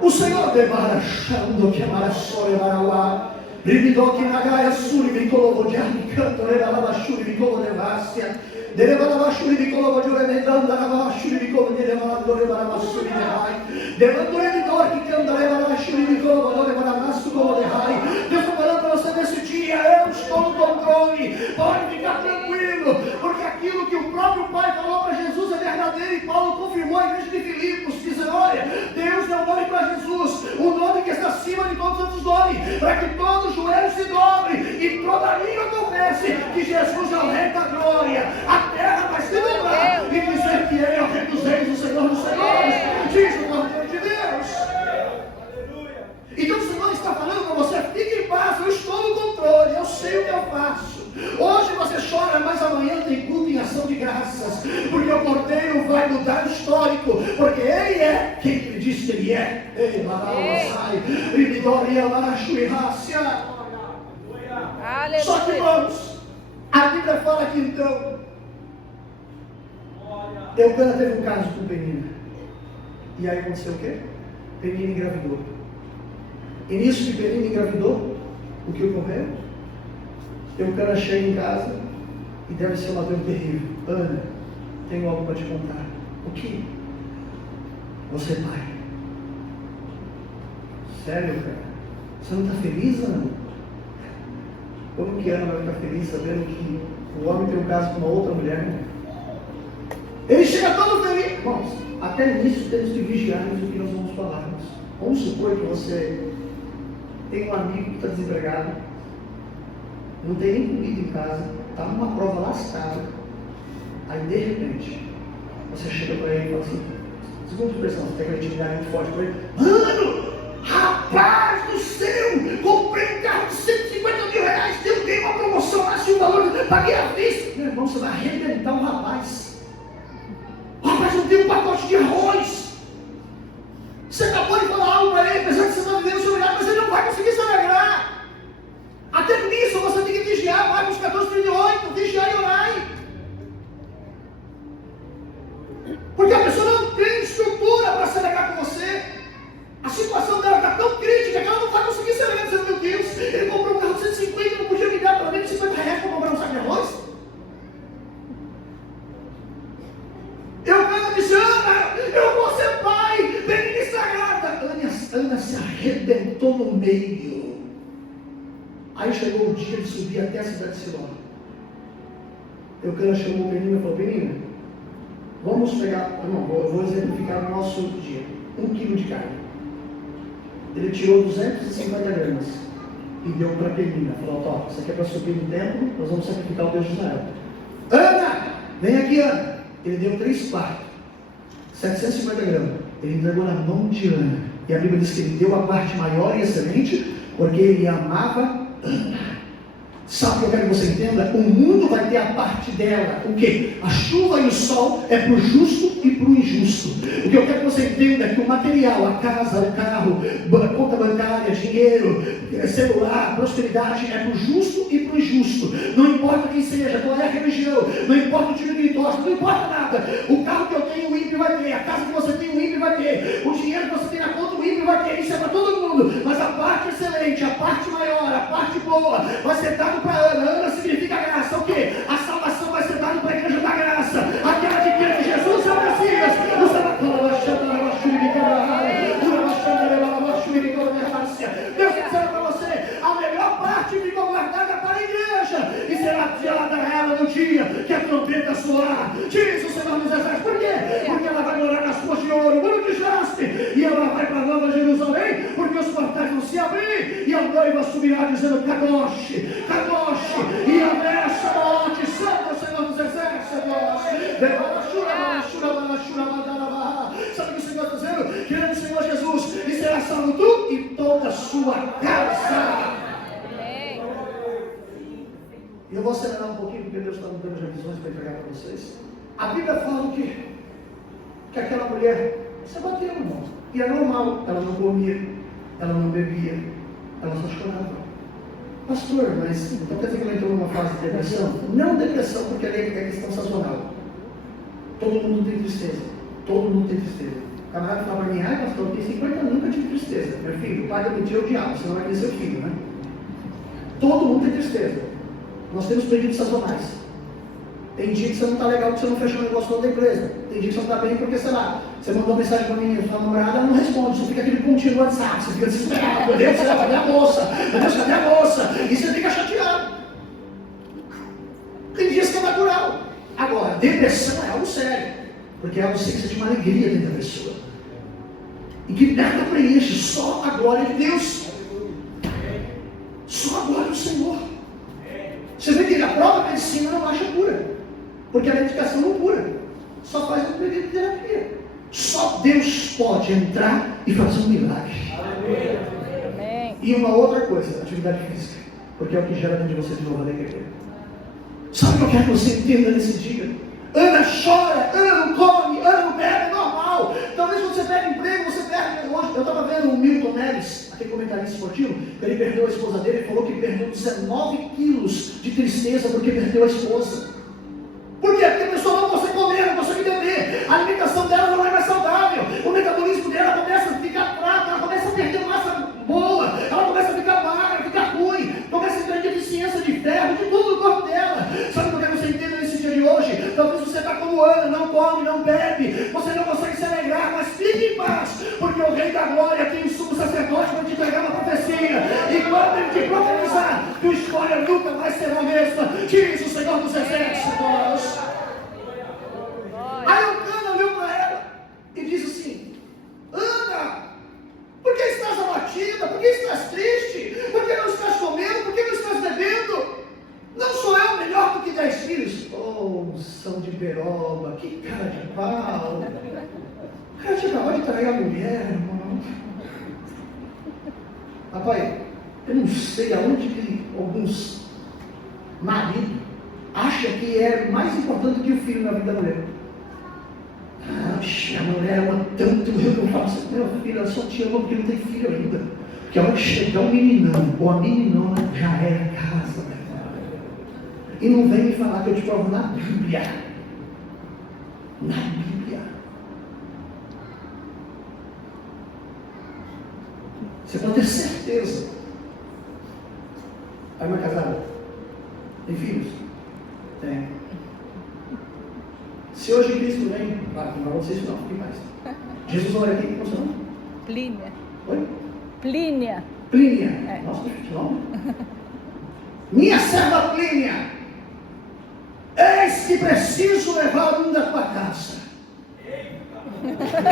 O Senhor demarachando que amarachou emarauá. Ribido que nagaia suri me colovo de armicanto rebalabachuri me colovo de vácia. Derebalabachuri me colovo de remendanda rabachuri me colovo de rebalabachuri rebalabachuri de rai. Devando remidor que canta rebalabachuri me colovo de rebalabachuri como de rai. Deus está falando para você nesse dia: eu estou no controle. Pode ficar tranquilo, porque aquilo que o próprio Pai falou para Jesus é verdadeiro, e Paulo confirmou a igreja de Filipos, dizendo: olha, Deus deu um nome para Jesus, o nome que está acima de todos os outros nomes, para que todo joelho se dobre e toda língua confesse que Jesus é o Rei da glória. A terra vai se dobrar e dizer que Ele é o Rei dos reis, o Senhor dos senhores, diz o Cordeiro de Deus. Então o Senhor está falando para você: fique em paz, eu estou no controle, eu sei o que eu faço. Hoje você chora, mas amanhã tem culto em ação de graças, porque o Cordeiro vai mudar o histórico, porque Ele é quem Ele disse que Ele é. Só que, irmãos, a Bíblia fala que então Eucana teve um caso com Penina, e aí aconteceu o quê? Penina engravidou. E nisso que Penina engravidou, o que ocorreu? Eucana chega em casa e deve ser uma dor terrível. Ana, tenho algo para te contar. O que? Você pai. Sério, cara? Você não está feliz, Ana? Como que Ana vai ficar feliz sabendo que o homem tem um caso com uma outra mulher? Né? Ele chega todo feliz. Irmãos, até nisso temos que vigiarmos o que nós vamos falar. Vamos supor que você tem um amigo que está desempregado, não tem nem comida em casa, está numa prova lascada. Aí de repente, você chega para ele e fala assim, segunda expressão, você tem aquela intimidade muito forte para ele. Mano, rapaz do céu, comprei um carro de 150 mil reais, dei uma promoção lá, se o valor, paguei a vista. Meu irmão, você vai arrebentar um rapaz. O rapaz não tem um pacote de arroz. Você acabou de falar algo para ele, apesar de você estar vivendo o seu milagre, mas ele não vai conseguir se alegrar. Até nisso você tem que vigiar, Marcos 14:38, vigiar e orar. Porque a pessoa não tem estrutura para se alegrar com você. A situação dela está tão crítica que ela não vai conseguir se alegrar, dizendo, meu Deus, ele comprou um carro de 150 e não podia me dar pelo menos 50 reais para comprar um saco de arroz? Eu disse, Ana, eu vou ser pai, menina sagrada. Ana se arrebentou no meio. Aí chegou o dia de subir até a cidade de Siló. Eucana chamou o Penina e falou, Penina, vamos pegar, eu vou exemplificar o nosso dia, 1 quilo de carne. Ele tirou 250 gramas e deu para a Penina. Falou, ó, isso aqui é para subir no templo, nós vamos sacrificar o Deus de Israel. Ana, vem aqui, Ana. Ele deu 3 quartos, 750 gramas. Ele entregou na mão de Ana. E a Bíblia diz que ele deu a parte maior e excelente, porque ele amava Ana. Sabe o que eu quero que você entenda? O mundo vai ter a parte dela. O quê? A chuva e o sol é para o justo e para o injusto. O que eu quero que você entenda é que o material, a casa, o carro, conta bancária, dinheiro, celular, prosperidade é para o justo e para o injusto. Não importa quem seja, qual é a religião, não importa o time que ele torce, não importa nada. O carro que eu tenho, o ímpio vai ter. A casa que você tem, o ímpio vai ter. O dinheiro que você tem na conta, o ímpio vai ter. Isso é para todo mundo. Mas a parte excelente, a parte maior, a parte boa, vai ser dado para Ana. Ana significa graça. O quê? A salvação vai ser dada para a igreja da graça. Aquela que crê em Jesus é o Messias. Deus está dizendo para você, a melhor parte ficou guardada para a igreja e será tirada a ela no dia que a trombeta soar. Diz o Senhor dos Exércitos. Por quê? Porque ela vai morar nas ruas de ouro, muro de jaspe, e ela vai para a Nova Jerusalém, porque os portais vão se abrir e a noiva subirá dizendo Kadosh, Kadosh, e a versa morte, santo o Senhor dos Exércitos. Sabe o que o Senhor está dizendo? Querendo o Senhor Jesus, e será salvo tu e toda a sua casa. E eu vou acelerar um pouquinho, porque Deus está me dando já visões para entregar para vocês. A Bíblia fala o quê? Que aquela mulher se bateu, irmão. E é normal, ela não comia, ela não bebia, ela só chorava. Pastor, mas então quer dizer que ela entrou numa fase de depressão? Não depressão, porque ela é questão sazonal. Todo mundo tem tristeza. Todo mundo tem tristeza. O camarada fala para mim, pastor, eu tenho 50 anos, nunca tive tristeza. Meu filho, o pai demitiu o diabo, senão vai ter seu filho, né? Todo mundo tem tristeza. Nós temos períodos sazonais. Tem dia que você não está legal porque você não fechou o negócio da empresa. Tem dia que você não está bem porque, sei lá, você mandou uma mensagem para mim, sua namorada, ela não responde, só fica aquele pontinho no WhatsApp, você fica desesperado, meu Deus do céu, cadê a moça? Meu Deus, cadê a moça? E você fica chateado. Tem dias que é natural. Agora, depressão é algo sério, porque é algo que você tem uma alegria dentro da pessoa. E que nada preenche, só a glória de Deus. Só a glória do Senhor. Você vê que a própria medicina não acha cura, porque a medicação não cura, só faz um período de terapia. Só Deus pode entrar e fazer um milagre. Amém. E uma outra coisa, atividade física, porque é o que gera dentro de você de novo alegria. Sabe o que eu quero que você entenda nesse dia? Ana chora, Ana não come, Ana não bebe, é normal. Talvez quando você pega emprego, você perde. Hoje eu estava vendo o Milton Neves, aquele comentarista esportivo, ele perdeu a esposa dele e falou que perdeu 19 quilos de tristeza porque perdeu a esposa. Por quê? Porque a pessoa não consegue comer, não consegue beber, a alimentação dela não é mais saudável, o metabolismo dela começa a ficar fraco, ela começa a perder massa boa, ela começa a ficar magra, ficar ruim, começa a ter deficiência de ferro, de tudo no corpo dela. Sabe por que você entende nesse dia de hoje? Talvez você está como não anda, não come, não bebe, você não consegue se alegrar, mas fique em paz, porque o Rei da Glória tem um sumo sacerdote para te entregar uma profecia, e quando ele te profetizar, tua história nunca mais será a mesma, diz o Senhor dos Exércitos. Aí o Cana olhou para ela e disse assim: Ana, por que estás abatida? Por que estás triste? Por que não estás comendo? Por que não estás bebendo? Não sou eu melhor do que 10 filhos? Oh, São de Peroba, que cara de pau. O cara tinha acabado de trair a mulher, irmão. Rapaz, eu não sei aonde que alguns maridos acham que é mais importante que o filho na vida da mulher. A mulher ama tanto, eu não faço, meu filho, ela só te ama porque não tem filho ainda. Porque a hora que chegar um meninão ou a meninona, já era casa, meu irmão. E não vem me falar que eu te provo na Bíblia. Na Bíblia. Você pode ter certeza. Aí uma casada, tem filhos? Tem. Se hoje Cristo vem, claro, não vai acontecer isso não, fique mais. Jesus olha aqui, como é o seu nome? Plínia. Oi? Plínia. Plínia. É. Nossa, que nome. Minha serva Plínia, eis que preciso levar um da tua casa.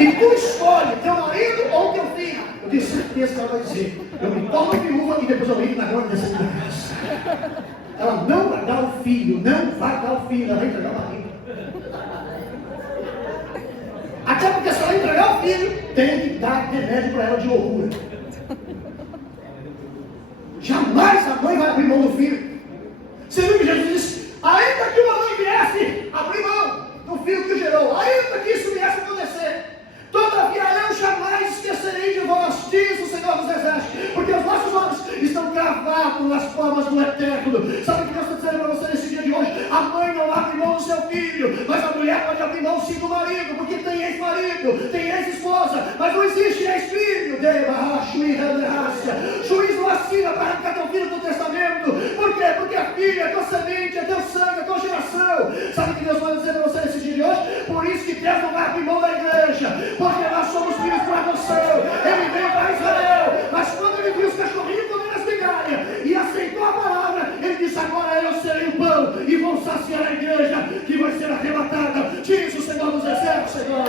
E tu escolhe teu marido ou teu filho. Eu tenho certeza que ela vai dizer: eu me torno viúva e depois eu vivo na glória dessa minha casa. Ela não vai dar o filho, não vai dar o filho, ela vai entregar o marido. Até porque se ela entregar o filho, tem que dar remédio para ela de loucura. Jamais a mãe vai abrir mão do filho. Você viu que Jesus disse: ainda que uma mãe viesse abrir mão do filho que gerou, ainda que isso viesse a acontecer, todavia eu jamais esquecerei de vós, diz o Senhor dos Exércitos, porque os nossos olhos estão cravados nas formas do Eterno. Sabe o que Deus está dizendo para você nesse dia de hoje? A mãe não abre mão do seu filho, mas a mulher pode abrir mão sim do marido, porque tem ex-marido, tem ex-esposa, mas não existe ex-filho. Juiz não assina para arrancar teu filho do testamento. Por quê? Porque a filha é tua semente, é teu sangue, é tua geração. Sabe o que Deus vai dizer para você nesse dia de hoje? Por isso que Deus não vai abrir mão da igreja, porque nós somos filhos por adoção. Ele veio para Israel, mas quando ele viu os cachorrinhos comendo as migalhas e aceitou a palavra, ele disse: agora eu serei o pão e vou saciar a igreja que vai ser arrebatada. Diz o Senhor dos Exércitos, Senhor.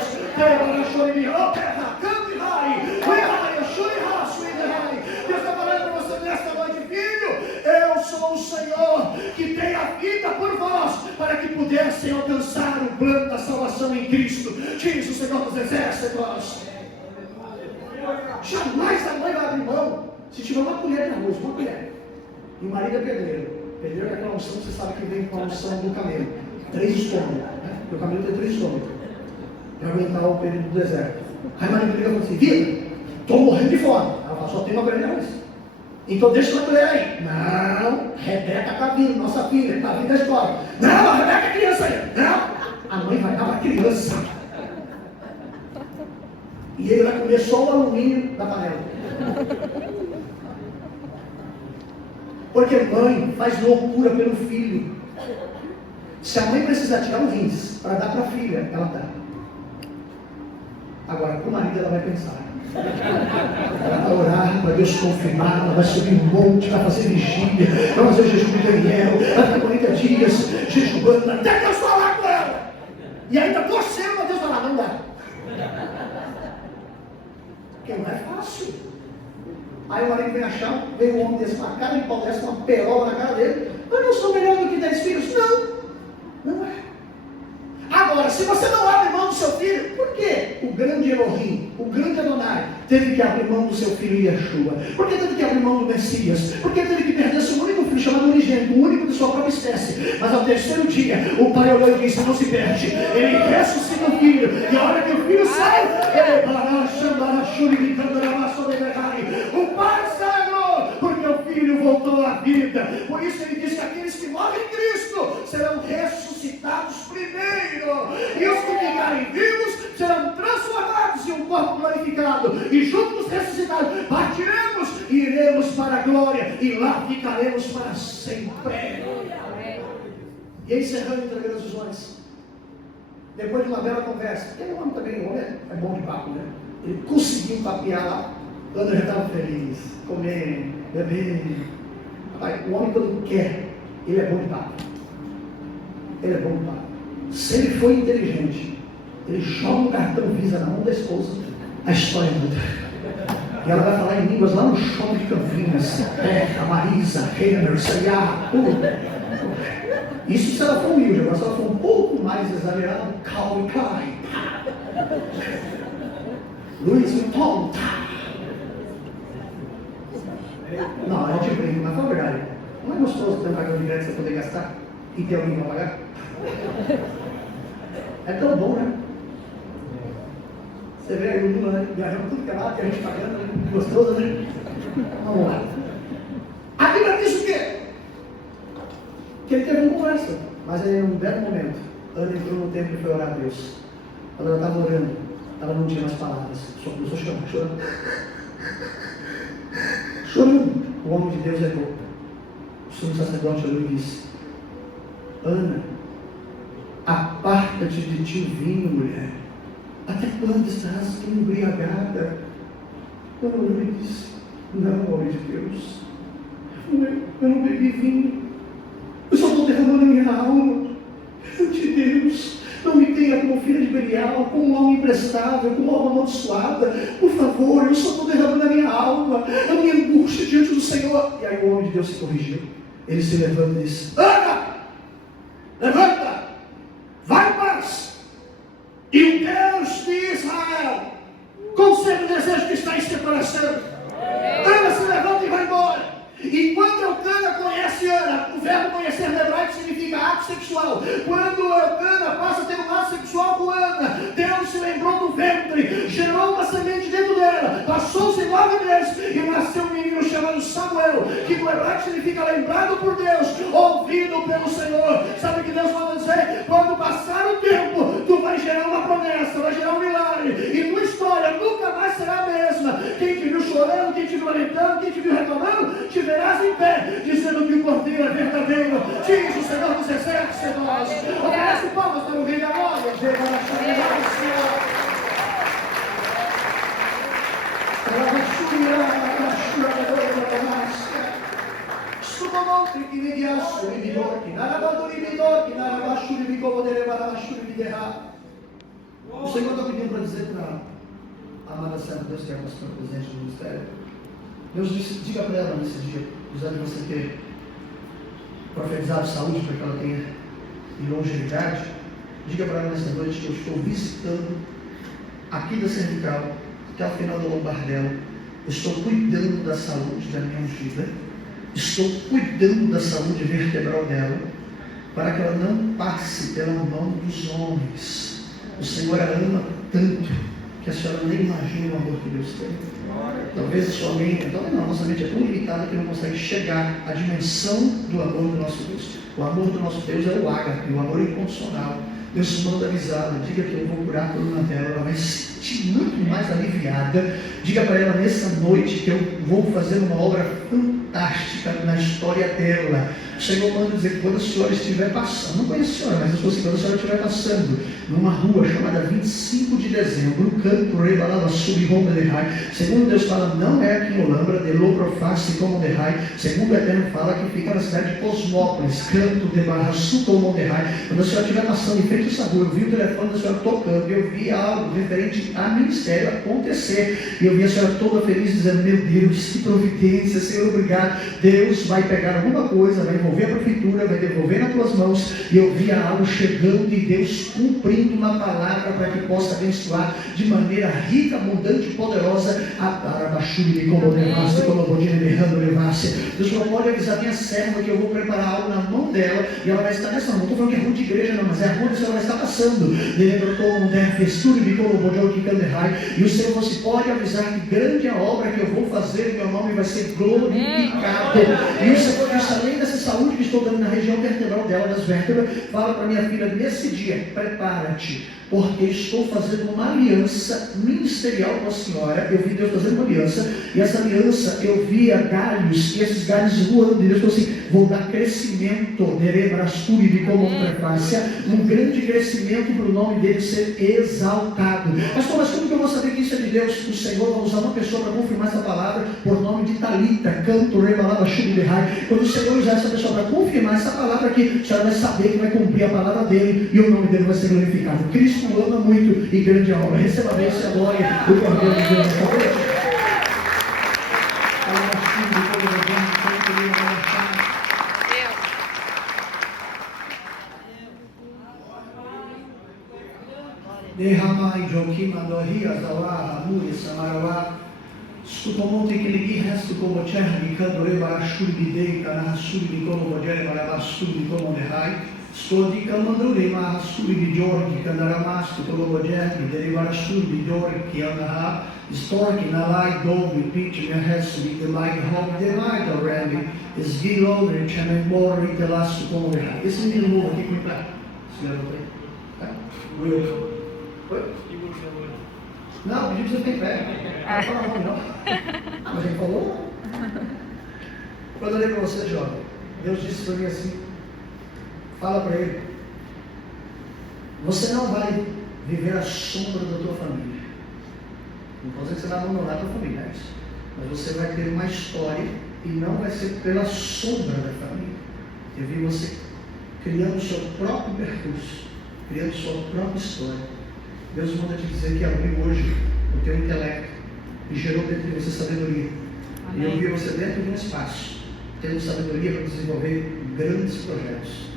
Deus está falando para você nesta noite: filho, eu sou o Senhor que tem a vida por vós, para que pudessem alcançar o plano da salvação em Cristo. Diz o Senhor dos Exércitos. Jamais a mãe vai abrir mão. Se tiver uma colher de arroz, uma colher, e o marido é pedreiro. Pedreiro é aquela unção, você sabe que vem com a unção do camelo. 3 estômagos, né? Porque o camelo tem 3 estômagos para aguentar o período do deserto. Aí o marido liga e fala assim: vida, estou morrendo de fome. Ela fala: só tem uma colher de arroz. Então deixa uma colher aí. Não, Rebeca está vindo, nossa filha, está vindo da escola. Não, a Rebeca é criança aí. Não, a mãe vai dar para a criança. E ele vai comer só o alumínio da panela. Porque mãe faz loucura pelo filho. Se a mãe precisar tirar um rins para dar para a filha, ela dá. Agora, com o marido ela vai pensar. Ela vai orar para Deus confirmar, ela vai subir um monte, vai fazer vigília, vai fazer o jejum de Daniel, vai ficar 40 dias jejuando, até Deus falar com ela. E ainda torcendo para Deus falar: não dá. Porque não é fácil. Aí o marido vem achar, vem um homem desse, uma cara de pau dessa, uma perola na cara dele: eu não sou melhor do que 10 filhos. Não, não é. Agora, se você não abre mão do seu filho, por que o grande Elohim, o grande Adonai, teve que abrir mão do seu filho Yeshua? Por que teve que abrir mão do Messias? Por que teve que perder seu único filho, chamado unigênito, o único de sua própria espécie? Mas ao terceiro dia, o pai olhou e disse: não se perde. Ele ressuscita o filho, e a hora que o filho sai, o pai sagrou, porque o filho voltou à vida. Por isso ele disse que aqueles que morrem em Cristo serão ressuscitados primeiro, e os que ficarem vivos serão transformados em um corpo glorificado, e juntos ressuscitados partiremos e iremos para a glória, e lá ficaremos para sempre. E encerrando, entregando as visões, Depois de uma bela conversa, porque o homem também, o homem é bom de papo, né? Ele conseguiu papear lá, Ana já estava feliz, comendo, bebendo. Rapaz, o homem quando quer, ele é bom de papo. Ele é bom de papo. Se ele for inteligente, ele joga um cartão Visa na mão da esposa, a história muda. E ela vai falar em línguas lá no shopping de Campinas, a Marisa, Renner, Sayá, tudo. Isso se ela for humilde, agora se ela for um pouco mais exagerada, Calvin Klein, Louis Vuitton, não, a gente brinca, mas foi verdade. Não é gostoso ter um cartão de crédito para poder gastar e ter alguém para pagar? É tão bom, né? Você vê aí o Lula, né? Viajando tudo que é lado, que a gente pagando, né? Gostoso, né? Vamos lá. A Bíblia diz o quê? Que ele teve uma conversa, mas aí, em um belo momento, Ana entrou no templo e foi orar a Deus. Quando ela estava orando, ela não tinha mais palavras, só começou a chorar, chorando. Chorando. O homem de Deus errou. O sumo sacerdote olhou e disse: Ana, aparta-te de ti o vinho, mulher. Até quando estás embriagada? Ela olhou e disse: não, homem de Deus, eu não bebi vinho. Eu só estou derramando a minha alma de Deus. Não me tenha como filha de Belial, como alma imprestável, como alma amaldiçoada. Por favor, eu só estou derramando a minha alma, a minha angústia diante do Senhor. E aí o homem de Deus se corrigiu. Ele se levanta e diz: Ana, levanta, vai em paz. E o Deus de Israel concede o desejo que está em seu coração. Ana se levanta e vai embora. E quando Elcana conhece Ana, o verbo conhecer no hebraico significa ato sexual. Quando Elcana passa a ter um ato sexual com Ana, Deus se lembrou do ventre, gerou uma semente dentro dela, passou-se 9 meses e nasceu um menino chamado Samuel, que no hebraico significa lembrado por Deus, ouvido pelo Senhor. Sabe o que Deus manda dizer? Quando passar o tempo, tu vai gerar uma promessa, vai gerar um milagre, e tua história nunca mais será a mesma. Quem te viu chorando, quem te viu lamentando, quem te viu reclamando, te verás em pé, dizendo que o Cordeiro é verdadeiro. Diz o Senhor dos Exércitos, nós. Oferece palmas para o Rei da Glória. O Senhor está pedindo para dizer para a amada serva Deus, que é a pastora presente do ministério, Deus disse: diga para ela nesse dia, apesar de você ter profetizado saúde para que ela tenha longevidade, diga para ela nessa noite que eu estou visitando aqui da cervical até o final da lombar dela. Eu estou cuidando da saúde da minha ungida, estou cuidando da saúde vertebral dela, para que ela não passe pela mão dos homens. O Senhor a ama tanto que a senhora nem imagina o amor que Deus tem. Talvez a sua mente, talvez não, a nossa mente é tão limitada que não consegue chegar à dimensão do amor do nosso Deus. O amor do nosso Deus é o ágape, o amor incondicional. Deus manda avisá-la, diga que eu vou curar a coluna dela, ela vai se sentir muito mais aliviada. Diga para ela nessa noite que eu vou fazer uma obra fantástica na história dela. O Senhor manda dizer que quando a senhora estiver passando, não conheço a senhora, mas eu sou assim, quando a senhora estiver passando numa rua chamada 25 de dezembro, Campo Rebalava Subhomederai, segundo Deus fala, não é aqui em Olambra, de Loproface como Derrai, segundo o Eterno fala que fica na cidade de Cosmópolis, Canto de Barra Sutomonderrai. Quando a senhora estiver passando em frente a essa rua, eu vi o telefone da senhora tocando, eu vi algo referente a ministério acontecer, e eu vi a senhora toda feliz dizendo: meu Deus, que providência, Senhor, obrigado. Deus vai pegar alguma coisa, vai envolver a prefeitura, vai devolver nas tuas mãos. E eu via algo chegando e Deus cumprindo uma palavra para que possa abençoar de maneira rica, abundante e poderosa a Barabachuri, como levasse, como Bodine berrando levasse. Deus falou: pode avisar minha serva que eu vou preparar algo na mão dela e ela vai estar nessa mão. Não estou falando que é rua de igreja, não, mas é a rua que ela vai estar passando. E o Senhor você pode avisar que grande é a obra que eu vou fazer, meu nome vai ser glorificado. E o Senhor disse: além dessa saúde que estou dando na região vertebral dela, das vértebras, fala para minha filha nesse dia: prepara-te, porque estou fazendo uma aliança ministerial com a senhora. Eu vi Deus fazendo uma aliança, e essa aliança eu via galhos galhos, e esses galhos voando, e Deus falou assim, vou dar crescimento, de como frequência, um grande crescimento para o nome dele ser exaltado. Pastor, mas como que eu vou saber que isso é de Deus? O Senhor vai usar uma pessoa para confirmar essa palavra, por nome de Talita, canto, rebalava, chubidehai. Quando o Senhor usar essa pessoa para confirmar essa palavra aqui, o Senhor vai saber que vai cumprir a palavra dele, e o nome dele vai ser glorificado. Cristo ama muito, e grande a obra. Receba a bênção e a glória do Cordeiro de Deus nesta noite. Derramai Joaquim Mandoria Zawá Amuri Samaravá Sutomonte Keligi Resto como Cherni Candore Barashuri Bidei Kanahasuri de como Bojere Barabasuri de como Derrai Stodi Kamandure Mahasuri de Jorgi Kandaramastu como Bojere de Barashuri de Jorgi Anaha Stork Nalai Dobi Pitch Mehesu de Mike Hop de Mike Rami Esguilo de Chenemor de Lasso como Derrai. Esse menino novo aqui, como é que tá? Esse garoto aí? Will. Oi? Não, pediu que você tem pé. Não fala nome não. Mas ele falou? Quando eu olhei para você, jovem, Deus disse para mim assim, fala para ele, você não vai viver a sombra da tua família. Não pode dizer que você vai abandonar a tua família, é isso. Mas você vai ter uma história e não vai ser pela sombra da família. Eu vi você criando o seu próprio percurso, criando sua própria história. Deus manda te dizer que abriu hoje o teu intelecto e gerou dentro de você sabedoria. Amém. E eu vi você dentro de um espaço, tendo sabedoria para desenvolver grandes projetos.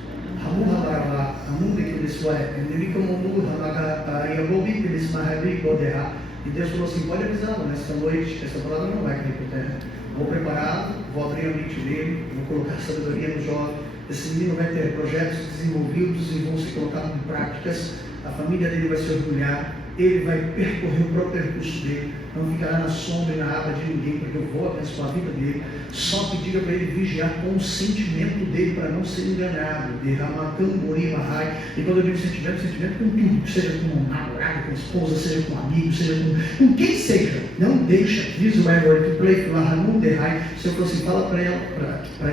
E Deus falou assim, pode avisar, nesta noite, essa palavra não vai cair por terra. Vou prepará-lo, vou abrir a mente dele, vou colocar sabedoria no jovem. Esse menino vai ter projetos desenvolvidos e vão ser colocados em práticas. A família dele vai se orgulhar, ele vai percorrer o próprio percurso dele, não ficará na sombra e na aba de ninguém, porque eu vou abençoar a vida dele. Só que diga para ele vigiar com o sentimento dele para não ser enganado. Derramar tambori, marrai. E quando eu digo sentimento com tudo, seja com um namorado, com a esposa, seja com um amigo, seja com quem seja. Não deixa, diz o Edward, que play for Hamun derrai. Se eu fosse fala para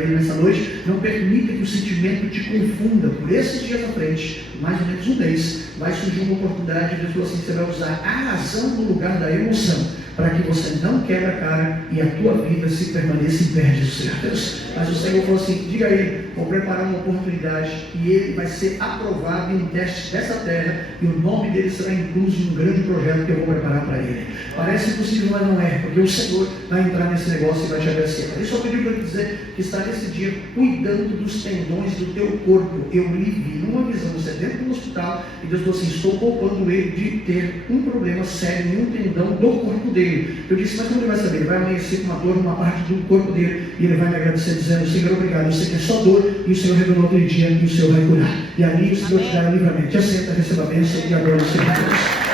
ele nessa noite, não permita que o sentimento te confunda. Por esses dias à frente, mais ou menos um mês, vai surgir uma oportunidade. Deus falou assim, você vai usar a razão no lugar da emoção, para que você não quebre a cara e a tua vida se permaneça em pé, diz o Senhor Deus. Mas o Senhor falou assim, diga a ele, vou preparar uma oportunidade e ele vai ser aprovado em um teste dessa terra e o nome dele será incluso em um grande projeto que eu vou preparar para ele. Parece impossível, mas não é, porque o Senhor vai entrar nesse negócio e vai te abençoar. Eu só pedi para te dizer que está nesse dia cuidando dos tendões do teu corpo. Eu lhe vi numa visão, você dentro do hospital, e Deus falou assim, estou poupando ele de ter um problema sério em um tendão do corpo dele. Eu disse, mas como ele vai saber? Ele vai amanhecer com uma dor numa parte do corpo dele e ele vai me agradecer dizendo, Senhor, obrigado, eu sei que é só dor e o Senhor revelou aquele dia e o Senhor vai curar. E ali o Senhor te dará livramento. Te aceita, receba a bênção e agora o Senhor Deus.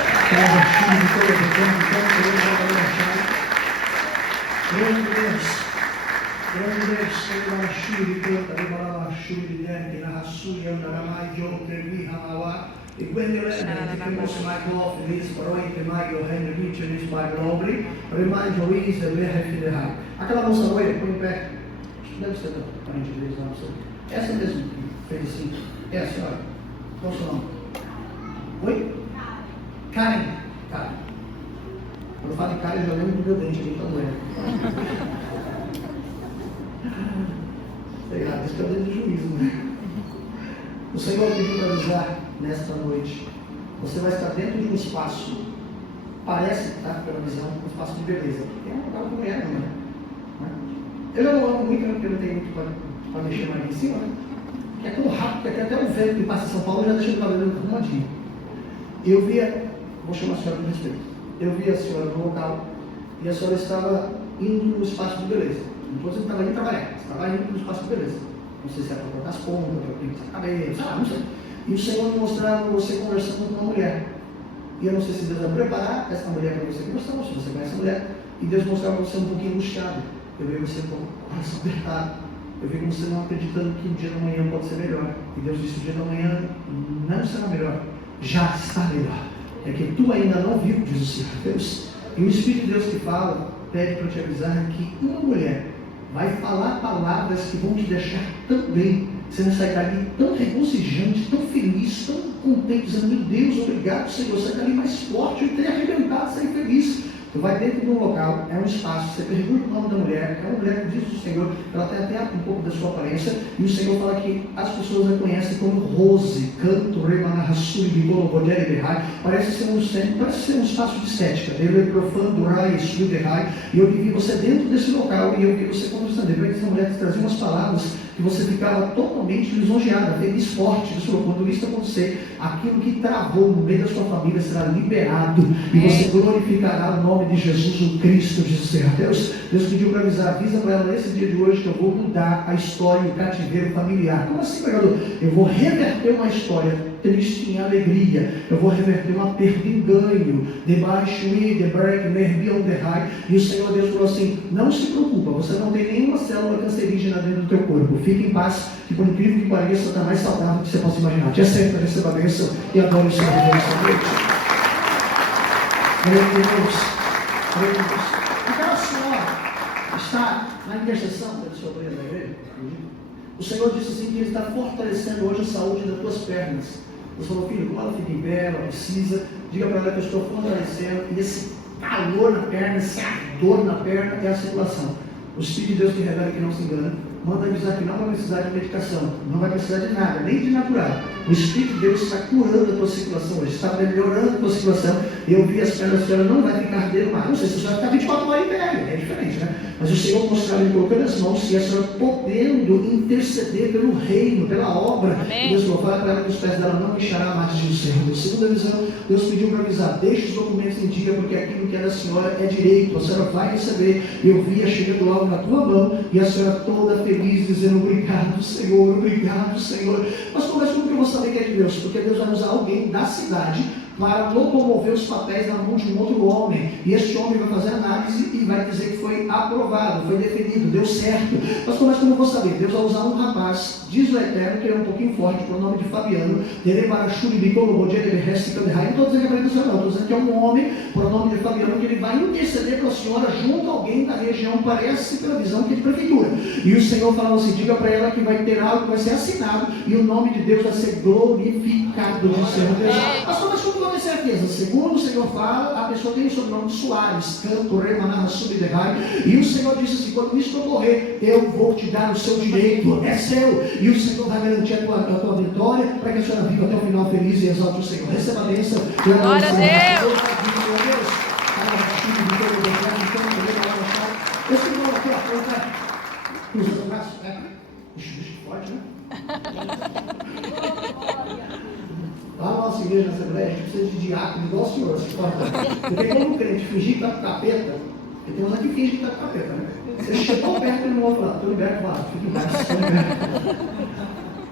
Grande Deus, e quando eu lembro que o mais novo feliz para o intermédio do reino de Deus para o nobre, remais o is de ver fidelidade. Aquela moça loira, põe em pé. Deve ser da parente de Deus, não sei. Essa mesmo fez assim. É a senhora. Qual o seu nome? Oi? Karen. Karen. Quando eu falo de Karen, eu já lembro do meu dente ali, tá doendo. Sei lá, isso é o dedo do juízo, né? O Senhor pediu para avisar nesta noite. Você vai estar dentro de um espaço, parece, tá, pela visão, um espaço de beleza. É um lugar com mulher, não é? Eu não amo muito, porque eu não tenho muito para mexer mais em cima, né? Que é tão rápido, que até o vento que passa em São Paulo já deixa o cabelo arrumadinho. Eu via, vou chamar a senhora com respeito, eu vi a senhora no local e a senhora estava indo no espaço de beleza. Não estou dizendo que estava indo trabalhar, estava indo no espaço de beleza. Não sei se é para cortar as pontas, para pintar a cabeça, não sei. E o Senhor me mostrava você conversando com uma mulher. E eu não sei se Deus vai preparar essa mulher para você conversar, ou se você conhece a mulher. E Deus mostrava você um pouquinho angustiado. Eu vi você com o coração apertado. Eu vi você não acreditando que o dia da manhã pode ser melhor. E Deus disse, o dia da manhã não será melhor. Já está melhor. É que tu ainda não viu, diz o Senhor Deus. E o Espírito de Deus que fala, pede para te avisar que uma mulher vai falar palavras que vão te deixar tão bem. Você vai sair dali tão regozijante, tão feliz, tão contente, dizendo, meu Deus, obrigado, Senhor. Você sai dali mais forte, eu teria arrebentado, sair feliz. Tu vai dentro de um local, é um espaço, você pergunta o nome da mulher, é uma mulher que diz do Senhor, ela tem até um pouco da sua aparência, e o Senhor fala que as pessoas a conhecem como Rose, canto, remanarrassuri, bigolobodere, berrai, parece ser um espaço de estética, ele é profano, rai, estudo, berrai, e eu vi você dentro desse local, e eu vi você conversando, depois essa mulher trazia umas palavras que você ficava totalmente lisonjeada, feliz, forte. Quando isso acontecer, aquilo que travou no meio da sua família será liberado, e você glorificará o nome de Jesus, o Cristo, diz o Senhor. Deus pediu para avisar, avisa para ela nesse dia de hoje que eu vou mudar a história, o cativeiro familiar. Como assim, pregador? Eu vou reverter uma história triste em alegria, eu vou reverter uma perda em ganho, debaixo e o Senhor Deus falou assim, não se preocupa, você não tem nenhuma célula cancerígena dentro do teu corpo, fique em paz, que por incrível que pareça, está mais saudável do que você possa imaginar. Te aceita, receba a bênção e adore o Senhor nesta noite. Glória a Deus. Glória a Deus. Aquela senhora está na intercessão pelo seu preso da igreja. O Senhor disse assim que Ele está fortalecendo hoje a saúde das tuas pernas. Você falou, filho, como ela fica em pé, ela precisa, diga para ela que eu estou fortalecendo, e esse calor na perna, esse ardor na perna é a circulação. O Espírito de Deus que revela que não se engana, manda avisar que não vai precisar de medicação, não vai precisar de nada, nem de natural. O Espírito de Deus está curando a tua circulação hoje, está melhorando a tua circulação. E eu vi as pernas da senhora, não vai ficar ardendo mais. Não sei se você vai ficar 24 horas em pé, é diferente, né? Mas o Senhor mostrou Ele colocando as mãos e a senhora podendo interceder pelo reino, pela obra. Amém. Deus falou, fala para ela que os pés dela não incharam mais, diz o Senhor. Segunda visão, Deus pediu para avisar, deixe os documentos em dia, porque aquilo que é da senhora é direito, a senhora vai receber. Eu vi chegando logo na tua mão, e a senhora toda feliz, dizendo, obrigado, Senhor, obrigado, Senhor. Mas como que eu vou saber que é de Deus? Porque Deus vai usar alguém da cidade para locomover os papéis na mão de um outro homem, e este homem vai fazer análise e vai dizer que foi aprovado, foi definido, deu certo. Mas como eu vou saber? Deus vai usar um rapaz, diz o Eterno, que ele é um pouquinho forte, por nome de Fabiano, não estou dizendo que é para Deus, não, estou dizendo que é um homem, por nome de Fabiano, que ele vai interceder para a senhora junto a alguém da região, parece pela visão que é de prefeitura. E o Senhor falou assim, diga para ela que vai ter algo que vai ser assinado, e o nome de Deus vai ser glorificado, diz o Senhor Deus. Mas como ter certeza? Segundo o Senhor fala, a pessoa tem o sobrenome de Soares, canto, remanarra, subderrai, e o Senhor disse assim, quando isso ocorrer, eu vou te dar o seu direito, é seu, e o Senhor vai garantir a tua vitória, para que a senhora viva até o final feliz e exalte o Senhor. Receba a bênção. Glória a Deus. Eu estou falando aqui, ó, cruzando o braço, bicho forte, né? Lá na nossa igreja, na Assembleia, a gente precisa de diácono igual o senhor, assim, porque como o crente fingir que está com capeta, porque tem uns aqui que fingem que está com capeta, né? Você chegou perto e não vai falar, estou liberto, fala, fica embaixo, estou liberto.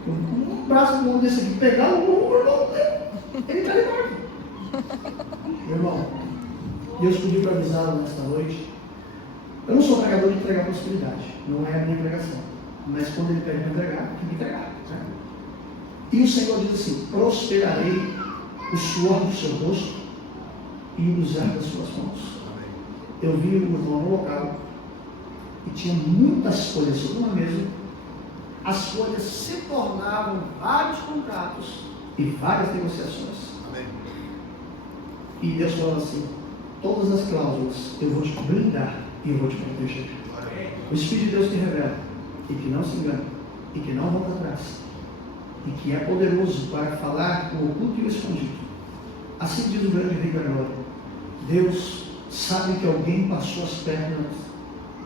Um braço do mundo desse aqui, pegar o irmão, ele está liberto. Meu irmão, Deus pediu para avisá-lo nesta noite. Eu não sou pregador de entregar prosperidade, não é a minha pregação, mas quando ele pede para entregar, tem que entregar, certo? E o Senhor diz assim, prosperarei o suor do seu rosto e o luzar das suas mãos. Eu vi o irmão no local e tinha muitas folhas sobre uma mesa. As folhas se tornavam vários contratos e várias negociações. Amém. E Deus falou assim, todas as cláusulas eu vou te blindar e eu vou te proteger. O Espírito de Deus te revela e que não se engana e que não volta atrás, e que é poderoso para falar o oculto e o escondido. Assim diz o grande rei da glória. Deus sabe que alguém passou as pernas,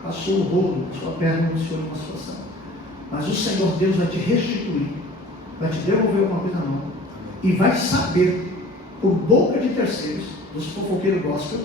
passou o rolo, sua perna no Senhor em uma situação. Mas o Senhor Deus vai te restituir, vai te devolver uma coisa na mão, e vai saber, por boca de terceiros, dos fofoqueiros gospel,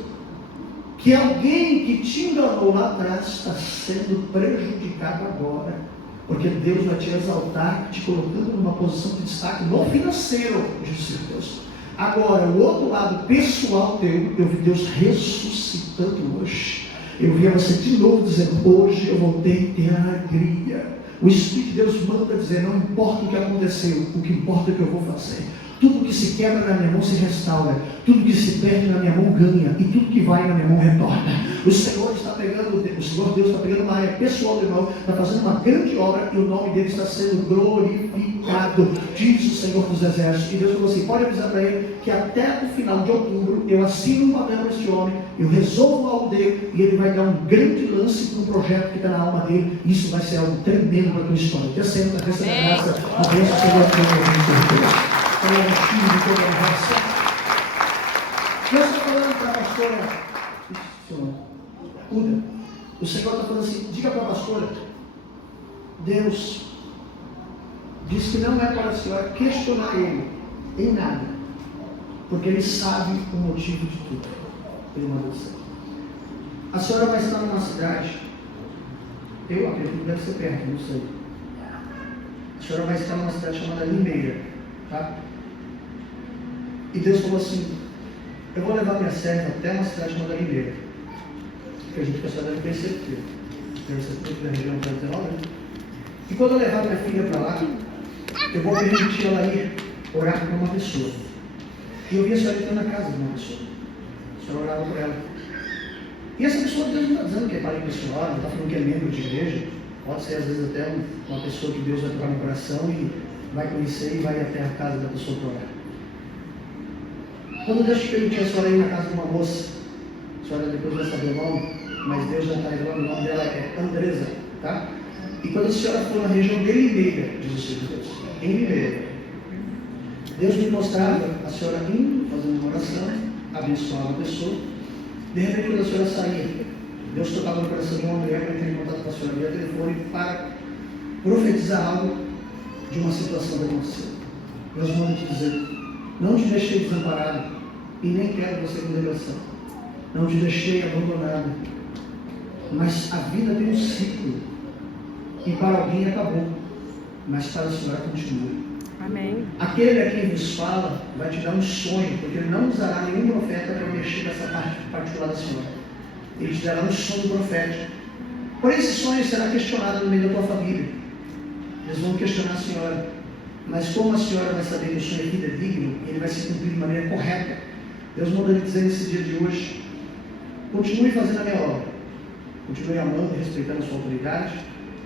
que alguém que te enganou lá atrás está sendo prejudicado agora. Porque Deus vai te exaltar, te colocando numa posição de destaque no financeiro, diz Deus. Agora, o outro lado pessoal teu, eu vi Deus ressuscitando hoje. Eu vi você de novo dizendo, hoje eu voltei a ter alegria. O Espírito de Deus manda dizer, não importa o que aconteceu, o que importa é o que eu vou fazer. Tudo que se quebra na minha mão se restaura. Tudo que se perde na minha mão ganha. E tudo que vai na minha mão retorna. O Senhor está pegando, o Senhor Deus está pegando uma área pessoal do irmão, está fazendo uma grande obra e o nome dele está sendo glorificado, diz o Senhor dos Exércitos. E Deus falou assim, pode avisar para ele que até o final de outubro eu assino um papel para esse homem, eu resolvo algo dele e ele vai dar um grande lance para um projeto que está na alma dele. Isso vai ser algo tremendo para a tua história. Te assenta, receba a graça, a bênção do Senhor Deus está falando para a pastora Uda. O Senhor está falando assim, diga para a pastora, Deus diz que não é para a senhora questionar ele em nada, porque ele sabe o motivo de tudo. Ele mandou dizer. A senhora vai estar numa cidade, eu acredito que deve ser perto, não sei. A senhora vai estar numa cidade chamada Limeira, tá? E Deus falou assim, eu vou levar minha serva até uma cidade chamada Limeira. Acredito que a senhora deve conhecer, porque deve ser tudo da região tradicional, né? E quando eu levar minha filha para lá, eu vou permitir ela ir orar para uma pessoa. E eu vi a senhora entrando na casa de uma pessoa. A senhora orava por ela. E essa pessoa, Deus não está dizendo que é parente da senhora, não está falando que é membro de igreja. Pode ser às vezes até uma pessoa que Deus vai tocar no coração e vai conhecer e vai até a casa da pessoa para orar. Quando Deus te permitiu a senhora ir na casa de uma moça, a senhora depois vai saber o nome, mas Deus já está revelando, o nome dela é Andresa, tá? E quando a senhora for na região de Limeira, diz o Senhor Deus, em Limeira, Deus me mostrava a senhora indo, fazendo uma oração, abençoava a pessoa. De repente, quando a senhora saía, Deus tocava no coração de uma mulher para entrar em contato com a senhora via telefone para profetizar algo de uma situação que aconteceu. Deus manda te dizer, não te deixei desamparado e nem quero você com negação. Não te deixei abandonado. Mas a vida tem um ciclo. E para alguém acabou. Mas para a senhora continua. Amém. Aquele a quem vos fala vai te dar um sonho, porque ele não usará nenhum profeta para mexer nessa parte particular da senhora. Ele te dará um sonho profético. Porém, esse sonho será questionado no meio da tua família. Eles vão questionar a senhora. Mas como a senhora vai saber que o sonho é fidedigno, ele vai se cumprir de maneira correta. Deus manda lhe dizer nesse dia de hoje, continue fazendo a minha obra. Continue amando e respeitando a sua autoridade.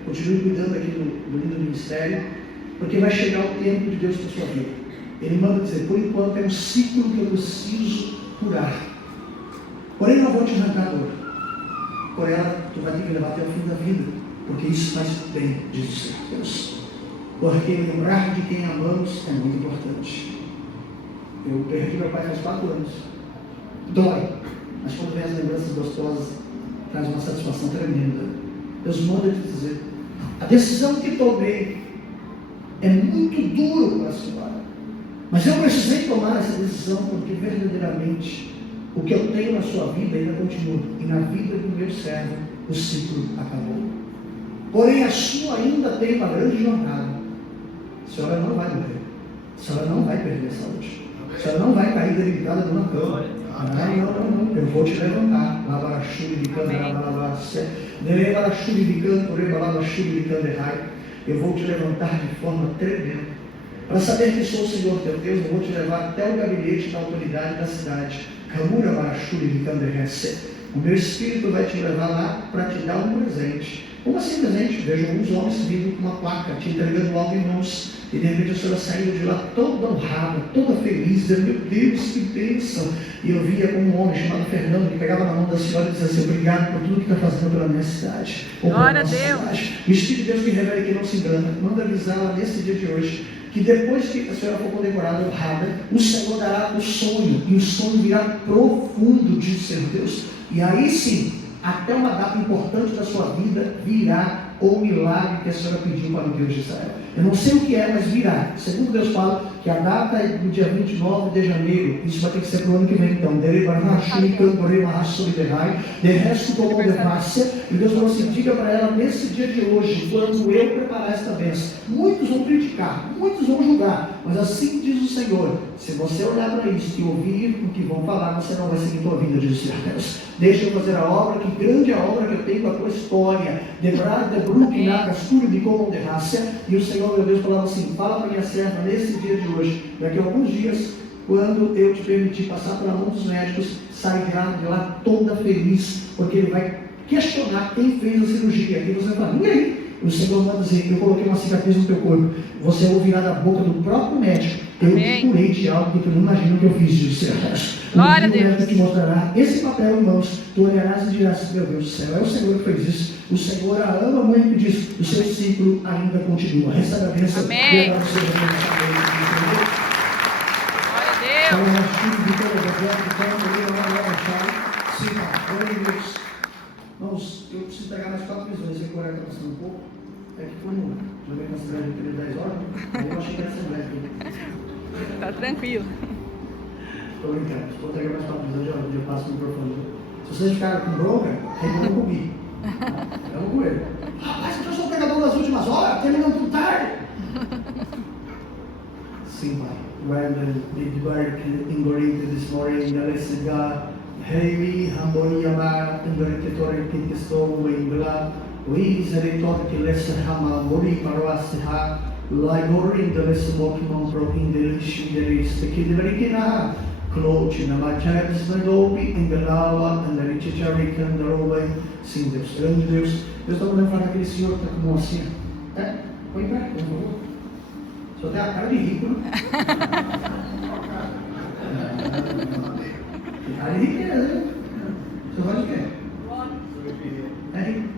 Continue cuidando aqui do lindo ministério. Porque vai chegar o tempo de Deus para a sua vida. Ele manda dizer, por enquanto é um ciclo que eu preciso curar. Porém não vou te arrancar dor. Por ela, tu vai ter que levar até o fim da vida. Porque isso faz bem, diz o Senhor Deus. Porque lembrar de quem amamos é muito importante. Eu perdi meu pai faz 4 anos. Dói. Mas quando vem as lembranças gostosas, traz uma satisfação tremenda. Deus manda te dizer, a decisão que tomei é muito duro para a senhora, mas eu precisei tomar essa decisão porque verdadeiramente o que eu tenho na sua vida ainda continua, e na vida do meu servo o ciclo acabou. Porém a sua ainda tem uma grande jornada. A senhora não vai morrer, a senhora não vai perder a saúde, a senhora não vai cair debilitada numa cama. Não, eu vou te levantar. Eu vou te levantar de forma tremenda. Para saber que sou o Senhor teu Deus, eu vou te levar até o gabinete da autoridade da cidade. O meu Espírito vai te levar lá para te dar um presente. Como assim presente? Vejo alguns homens vindo com uma placa, te entregando algo em mãos. E de repente a senhora saiu de lá toda honrada, toda feliz, dizendo, meu Deus, que bênção. E eu via como um homem chamado Fernando, que pegava na mão da senhora e dizia assim, obrigado por tudo que está fazendo pela minha cidade. Glória a Deus. O Espírito de Deus me revela que não se engana. Manda avisá-la nesse dia de hoje, que depois que a senhora for condecorada, honrada, o Senhor dará o sonho, e o sonho virá profundo, diz o Senhor Deus. E aí sim, até uma data importante da sua vida, virá o milagre que a senhora pediu para o Deus de Israel. Eu não sei o que é, mas virá. Segundo Deus fala que a data é no dia 29 de janeiro. Isso vai ter que ser para o ano que vem, então. De resto, como devassa. E Deus falou assim, diga para ela nesse dia de hoje, quando eu preparar esta bênção. Muitos vão criticar, muitos vão julgar, mas assim diz o Senhor, se você olhar para isso e ouvir o que vão falar, você não vai seguir tua vida, diz o Senhor Deus. Deixa eu fazer a obra, que grande é a obra que eu tenho com a tua história. Brooklyn, na Castura de Conderrácia, e o Senhor, meu Deus, falava assim: fala para minha serva nesse dia de hoje, daqui a alguns dias, quando eu te permitir passar pela mão dos médicos, sairá de lá toda feliz, porque ele vai questionar quem fez a cirurgia, e você vai falar: ninguém. O Senhor manda dizer: eu coloquei uma cicatriz no teu corpo. Você ouvirá da boca do próprio médico: eu te curei de algo que tu não imagina que eu fiz de você. Glória a Deus. O médico te mostrará esse papel em mãos. Tu olharás e dirás: meu Deus do céu, é o Senhor que fez isso. O Senhor a ama muito e diz: o seu ciclo ainda continua. Recebe a bênção. Amém. Glória a Deus. Vamos, eu preciso pegar mais 4 visões. Esse horário está passando um pouco. É que foi no. Já veio com a cidade de 10 horas. Aí eu achei que era essa aqui. Tá tranquilo. Estou brincando. Se for pegar mais 4 visões, eu passo o microfone. Se vocês ficarem com bronca, reclamam comigo. Reclamam com ele. Rapaz, eu sou o pegador das últimas horas, terminando tudo tarde. Sim, pai. Brandon, Big Bark, Ingorite, this morning, Alessiga, Heavy, Hamboriama, Ingorite, Kikisto, Wingla, Wizeritor, Kilessa, Hama, Mori, Parwasiha, Ligori, the Lesmokimon, Broken, the Lish, the List, the Kidirikina, Cloach, Namachas, the Dopi, Ingalawa, and the Richarican, the Roway, sim, Deus, grande Deus. Deus está mandando falar aquele senhor que está com mocinha. É? Põe pra cá, por favor. Só tem a cara de rico, né? Cara de riqueza, né? Você vai de quê? É rico.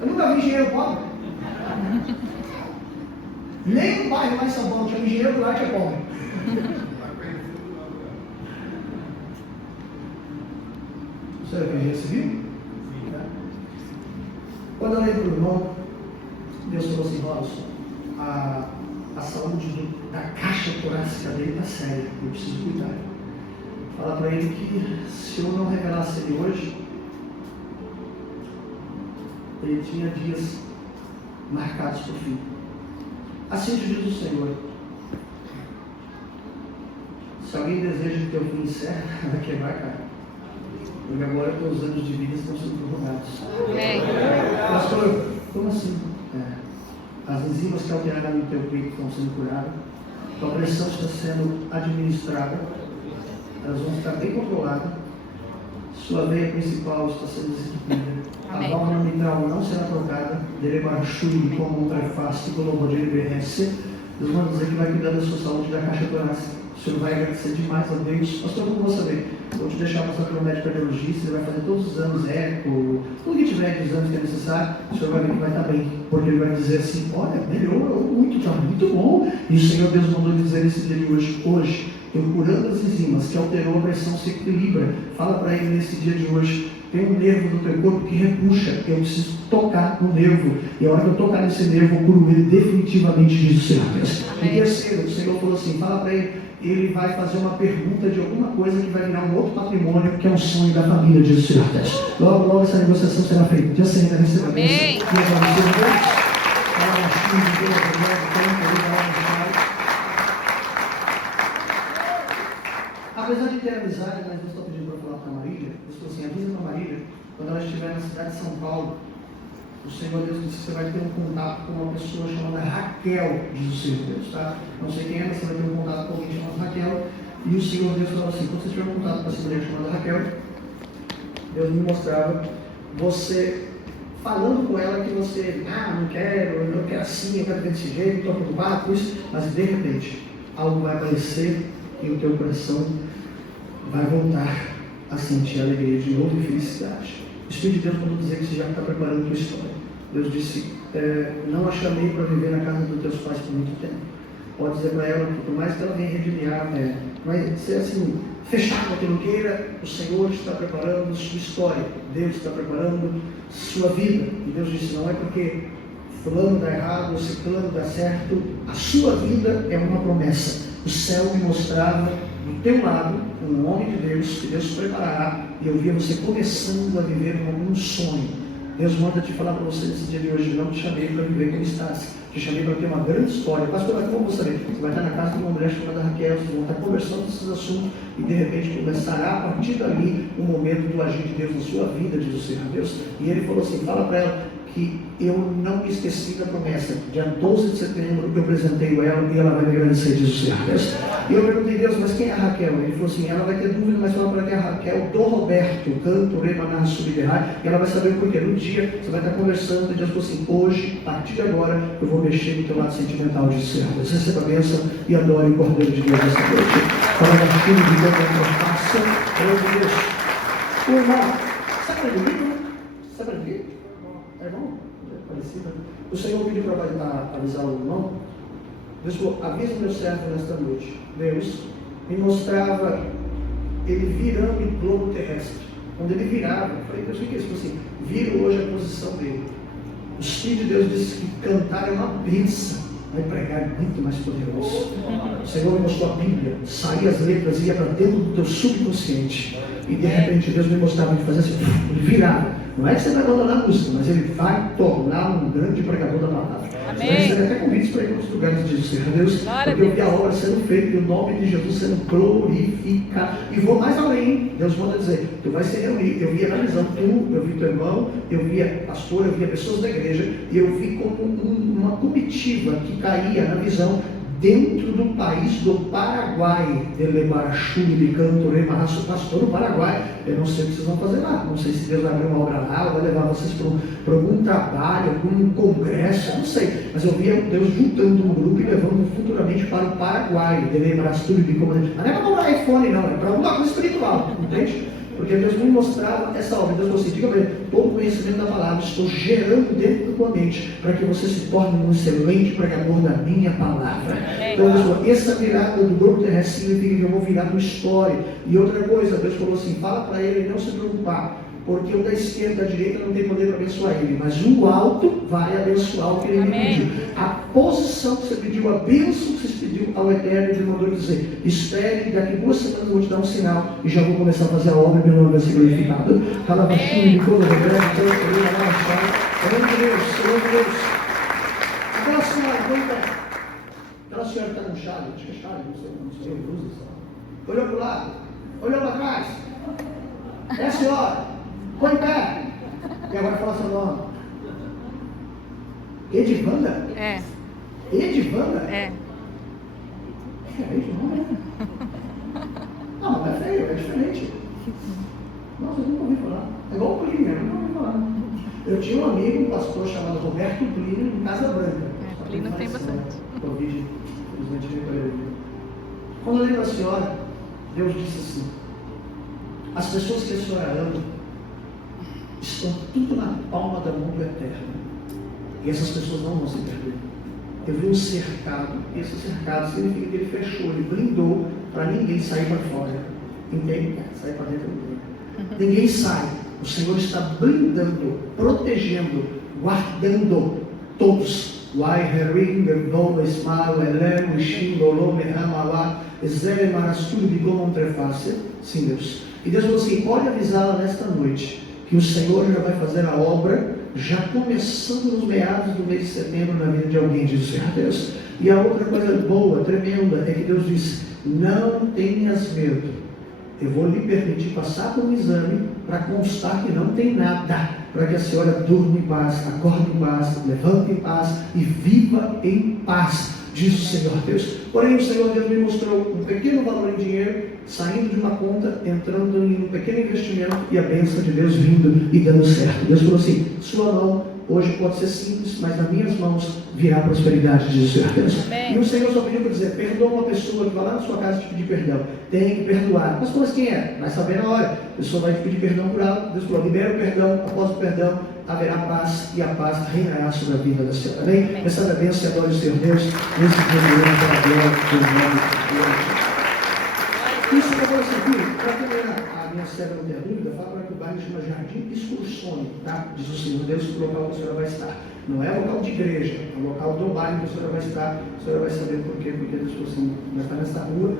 Eu nunca vi engenheiro pobre. Nem no bairro lá em São Paulo tinha um engenheiro lá que é pobre. Você é engenheiro civil? Quando eu lembro do irmão, Deus falou assim: Robson, a saúde da caixa torácica dele está séria, eu preciso cuidar. Fala para ele que se eu não revelasse ele hoje, ele tinha dias marcados por fim. Assim te diz o Senhor: se alguém deseja que teu fim encerre, vai quebrar a cara. Porque agora teus anos de vida estão sendo prorrogados. Amém. Pastor, como assim? As enzimas que alteraram no teu peito estão sendo curadas, tua pressão está sendo administrada, elas vão ficar bem controladas, sua veia principal está sendo desentupida, a válvula mitral não será trocada, derebarachuri como um trefaz, Deus manda dizer que vai cuidar da sua saúde da caixa torácica. O senhor vai agradecer demais a Deus. Pastor, como vou saber? Vou te deixar passar pelo médico cardiologista, ele vai fazer todos os exames eco, tudo que tiver de exames que é necessário, o senhor vai ver que vai estar bem, porque ele vai dizer assim: olha, melhorou muito, está muito bom. E o Senhor Deus mandou dizer nesse dia de hoje, eu curando as enzimas que alterou a pressão, se equilibra. Fala para ele nesse dia de hoje: tem um nervo do teu corpo que repuxa, eu preciso tocar no nervo, e a hora que eu tocar nesse nervo, eu curo ele definitivamente, diz o Senhor Deus. E terceiro, o Senhor falou assim: fala para ele vai fazer uma pergunta de alguma coisa que vai virar um outro patrimônio, que é um sonho da família, diz o Senhor Deus. Logo, logo essa negociação será feita. Já sei, receba a bênção. Amém. Apesar de ter amizade, mas Deus está pedindo para falar para a Marília. Deus falou assim: avisa para a Marília, quando ela estiver na cidade de São Paulo, o Senhor Deus disse que você vai ter um contato com uma pessoa chamada Raquel, diz o Senhor Deus, tá? Não sei quem é, mas você vai ter um contato com alguém chamado Raquel. E o Senhor Deus falou assim: quando você tiver um contato com essa mulher chamada Raquel, Deus me mostrava você falando com ela que você, não quero, eu não quero assim, eu quero desse jeito, estou preocupado com isso, mas de repente algo vai aparecer e o teu coração vai voltar a sentir alegria de novo e felicidade. O Espírito de Deus mandou dizer que você já está preparando a tua história. Deus disse: não a chamei para viver na casa dos teus pais por muito tempo. Pode dizer para ela que por mais que ela venha redimir, vai ser assim, fechado que não queira, o Senhor está preparando sua história, Deus está preparando sua vida. E Deus disse: não é porque fulano dá errado ou ciclano dá certo, a sua vida é uma promessa. O céu me mostrava do teu lado um homem de Deus, que Deus preparará, e eu via você começando a viver como um sonho. Deus manda te falar para você nesse dia de hoje: não te chamei para viver como estás, te chamei para ter uma grande história. Pastor, mas como você vai estar na casa de uma mulher chamada Raquel, vocês vão estar conversando desses assuntos e de repente começará a partir dali um momento do agir de Deus na sua vida, diz o Senhor Deus. E ele falou assim: fala para ela que eu não me esqueci da promessa. Dia 12 de setembro eu apresentei ela e ela vai me agradecer, diz o Senhor Deus. E eu perguntei: Deus, mas quem é a Raquel? Ele falou assim: ela vai ter dúvida, mas fala para que é a Raquel do Roberto, canto, remanar, subirá, e ela vai saber o porquê. No dia você vai estar conversando e Deus falou assim: hoje, a partir de agora, eu vou mexer no teu lado sentimental, diz o Senhor Deus. Receba a bênção e adore o Cordeiro de Deus esta noite. Fala da filha de Deus da tua face, meu Deus. O irmão, sabe para mim? Sabe para mim? É irmão? O Senhor pediu para avisar o irmão. Deus falou: avisa o meu servo nesta noite. Deus me mostrava ele virando em globo terrestre. Quando ele virava, eu falei: Deus, o que é isso? Ele falou assim: vira hoje a posição dele. O Espírito de Deus disse que cantar é uma bênção, vai pregar é muito mais poderoso. O Senhor me mostrou a Bíblia, saía as letras e ia para dentro do teu subconsciente. E de repente Deus me mostrava ele fazer assim, ele virava. Não é que você vai abandonar a música, mas ele vai tornar um grande pregador da palavra. Você vai receber até convites para ir para outros lugares, diz o Senhor Deus, porque eu vi a obra sendo feita e o nome de Jesus sendo glorificado. E vou mais além, Deus manda dizer: tu vai se reunir. Eu via na visão, eu vi teu irmão, eu via pastor, eu via pessoas da igreja, e eu vi como uma comitiva que caía na visão dentro do país do Paraguai. Pastor do Paraguai. Eu não sei o que vocês vão fazer lá, não sei se Deus vai abrir uma obra lá, ou vai levar vocês para algum trabalho, algum congresso, eu não sei, mas eu via Deus juntando um grupo e levando futuramente para o Paraguai. Não é para comprar iPhone não, é para alguma coisa espiritual, entende? Porque Deus me mostrava essa obra. Deus falou assim: diga para ele, todo o conhecimento da palavra estou gerando dentro da tua mente, para que você se torne um excelente pregador da minha palavra. Então Deus falou: essa virada do grupo terrestre significa que eu vou virar uma história. E outra coisa, Deus falou assim: fala para ele não se preocupar, porque o da esquerda e da direita não tem poder para abençoar ele, mas o alto vai abençoar o que ele me pediu. A posição que você pediu, a bênção que você pediu ao Eterno, ele mandou dizer: espere, daqui 2 semanas eu vou te dar um sinal e já vou começar a fazer a obra e meu nome vai ser glorificado. Fala baixinho, de toda a verdade, aquela senhora que está com chave, acho que é chave, não sei, olhou para o lado, olhou para trás, é a senhora, põe em pé, e agora fala seu nome. Edivanda? É. Edivanda? É. É Edivanda? Não, não é feio, é diferente. Nossa, eu nunca ouvi falar. É igual o Plínio, eu nunca ouvi falar. Eu tinha um amigo, um pastor chamado Roberto Plínio, em Casa Branca. Plínio tem bastante. Covid, infelizmente, quando eu lembro a senhora, Deus disse assim: as pessoas que a senhora ama estão tudo na palma da mão do Eterno, e essas pessoas não vão se perder. Eu vi um cercado, e esse cercado significa que ele fechou, ele blindou para ninguém sair para fora. Ninguém sair para dentro do Ninguém sai. O Senhor está blindando, protegendo, guardando todos. Sim, Deus. E Deus falou assim: pode avisá-la nesta noite que o Senhor já vai fazer a obra, já começando nos meados do mês de setembro na vida de alguém, diz o Senhor Deus. E a outra coisa boa, tremenda, é que Deus diz: não tenhas medo, eu vou lhe permitir passar por um exame para constar que não tem nada, para que a senhora durma em paz, acorde em paz, levante em paz e viva em paz, diz o Senhor Deus. Porém o Senhor Deus me mostrou um pequeno valor em dinheiro saindo de uma conta, entrando em um pequeno investimento, e a bênção de Deus vindo e dando certo. Deus falou assim: sua mão hoje pode ser simples, mas nas minhas mãos virá prosperidade, diz o Senhor Deus. E o Senhor só pediu para dizer: perdoa uma pessoa que vai lá na sua casa te pedir perdão. Tem que perdoar. Mas quem é? Vai saber na hora. A pessoa vai te pedir perdão por ela. Deus falou: libera o perdão, após o perdão haverá paz, e a paz reinará sobre a vida da senhora. Amém? Receba a bênção e adore o Senhor Deus. Nesse dia de hoje, para a glória do nome de Deus. Isso que eu vou seguir, para terminar, a minha cega não ter dúvida, fala para que o bairro chama Jardim Excursone, tá? Diz o Senhor Deus, o local que a senhora vai estar. Não é local de igreja, é o local do bairro que a senhora vai estar. A senhora vai saber por quê, porque Deus falou assim: vai estar nessa rua,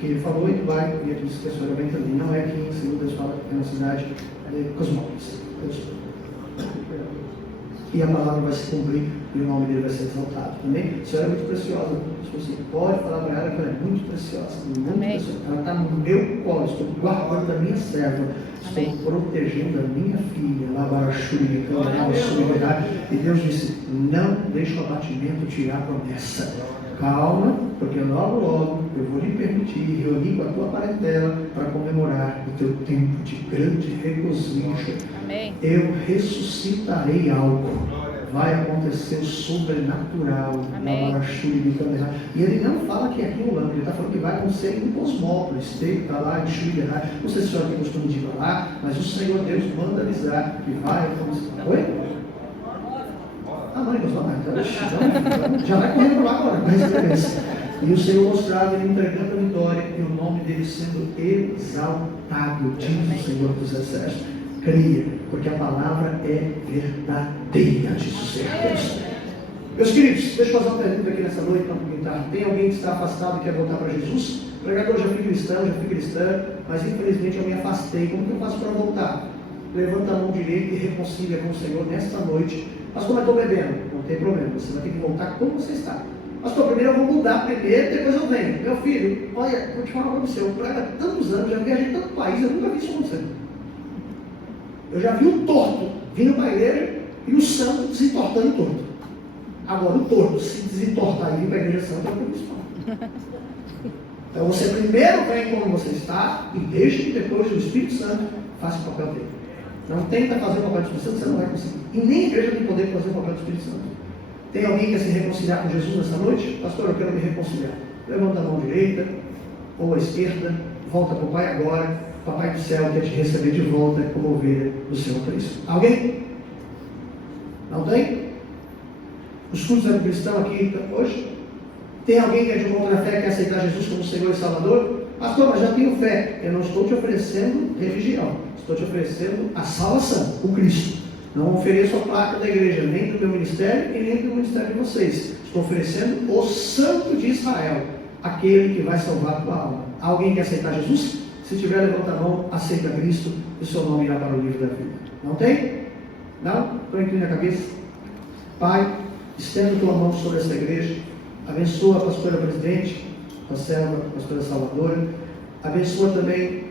que ele falou em do bairro, e ele disse que a senhora vem também. Não é aqui, segundo Deus fala, é na cidade de Cosmópolis. Deus. e a palavra vai se cumprir e o nome dele vai ser exaltado. Amém? A senhora é muito preciosa. Você pode falar para ela que ela é muito preciosa. Muito Amém. preciosa. Ela está no meu colo. Estou guardando a minha serva. Estou Amém. protegendo a minha filha. E Deus disse: não deixe o abatimento tirar a promessa. Calma, porque logo eu vou lhe permitir reunir com a tua parentela para comemorar o teu tempo de grande regozijo. Amém. Eu ressuscitarei algo. Vai acontecer o sobrenatural. Amém. E ele não fala que é aqui em Holanda, ele está falando que vai acontecer em Cosmópolis, está lá em Schwiegerheim. Não sei se a senhora tem costume de ir lá, mas o Senhor Deus manda avisar que vai acontecer. Oi? Ah, mãe, então já vai correndo lá agora, com essa. E o Senhor mostrava ele entregando a vitória e o nome dele sendo exaltado, diz o Senhor dos Exércitos. Creia, porque a palavra é verdadeira, diz o Senhor Deus. Meus queridos, deixa eu fazer uma pergunta aqui nessa noite para comentar. Tem alguém que está afastado e quer voltar para Jesus? O pregador já fui cristã, mas infelizmente eu me afastei. Como que eu faço para voltar? Levanta a mão direita e reconcilia com o Senhor nesta noite. Pastor, mas estou bebendo. Não tem problema, você vai ter que voltar como você está. Pastor, primeiro eu vou mudar primeiro, depois eu venho. Meu filho, olha, vou te falar para você, eu prego há tantos anos, já viajei tanto país, eu nunca vi isso acontecer. Eu já vi o torto vindo para a igreja e o santo desentortando o torto. Agora, o torto se desentortar e vir para a igreja santa, é o que eu disse. Então, você primeiro vem como você está e deixe que depois o Espírito Santo faça o papel dele. Não tenta fazer o papel do Espírito Santo, você não vai conseguir. E nem a igreja tem poder de fazer o papel do Espírito Santo. Tem alguém que quer se reconciliar com Jesus nessa noite? Pastor, eu quero me reconciliar. Levanta a mão direita ou a esquerda, volta para o Pai agora. Papai do céu quer te receber de volta como ovelha do seu Cristo. Alguém? Não tem? Os cultos eram cristãos aqui hoje? Tem alguém que é de uma outra fé que quer aceitar Jesus como Senhor e Salvador? Pastor, mas já tenho fé. Eu não estou te oferecendo religião. Estou te oferecendo a salvação, o Cristo. Não ofereço a placa da igreja, nem do meu ministério e nem do ministério de vocês. Estou oferecendo o Santo de Israel, aquele que vai salvar a tua alma. Alguém quer aceitar Jesus? Se tiver, levanta a mão, aceita Cristo e o seu nome irá para o livro da vida. Não tem? Não? Então inclina a cabeça. Pai, estenda tua mão sobre essa igreja. Abençoa a pastora presidente, a serva, a pastora Salvadora. Abençoa também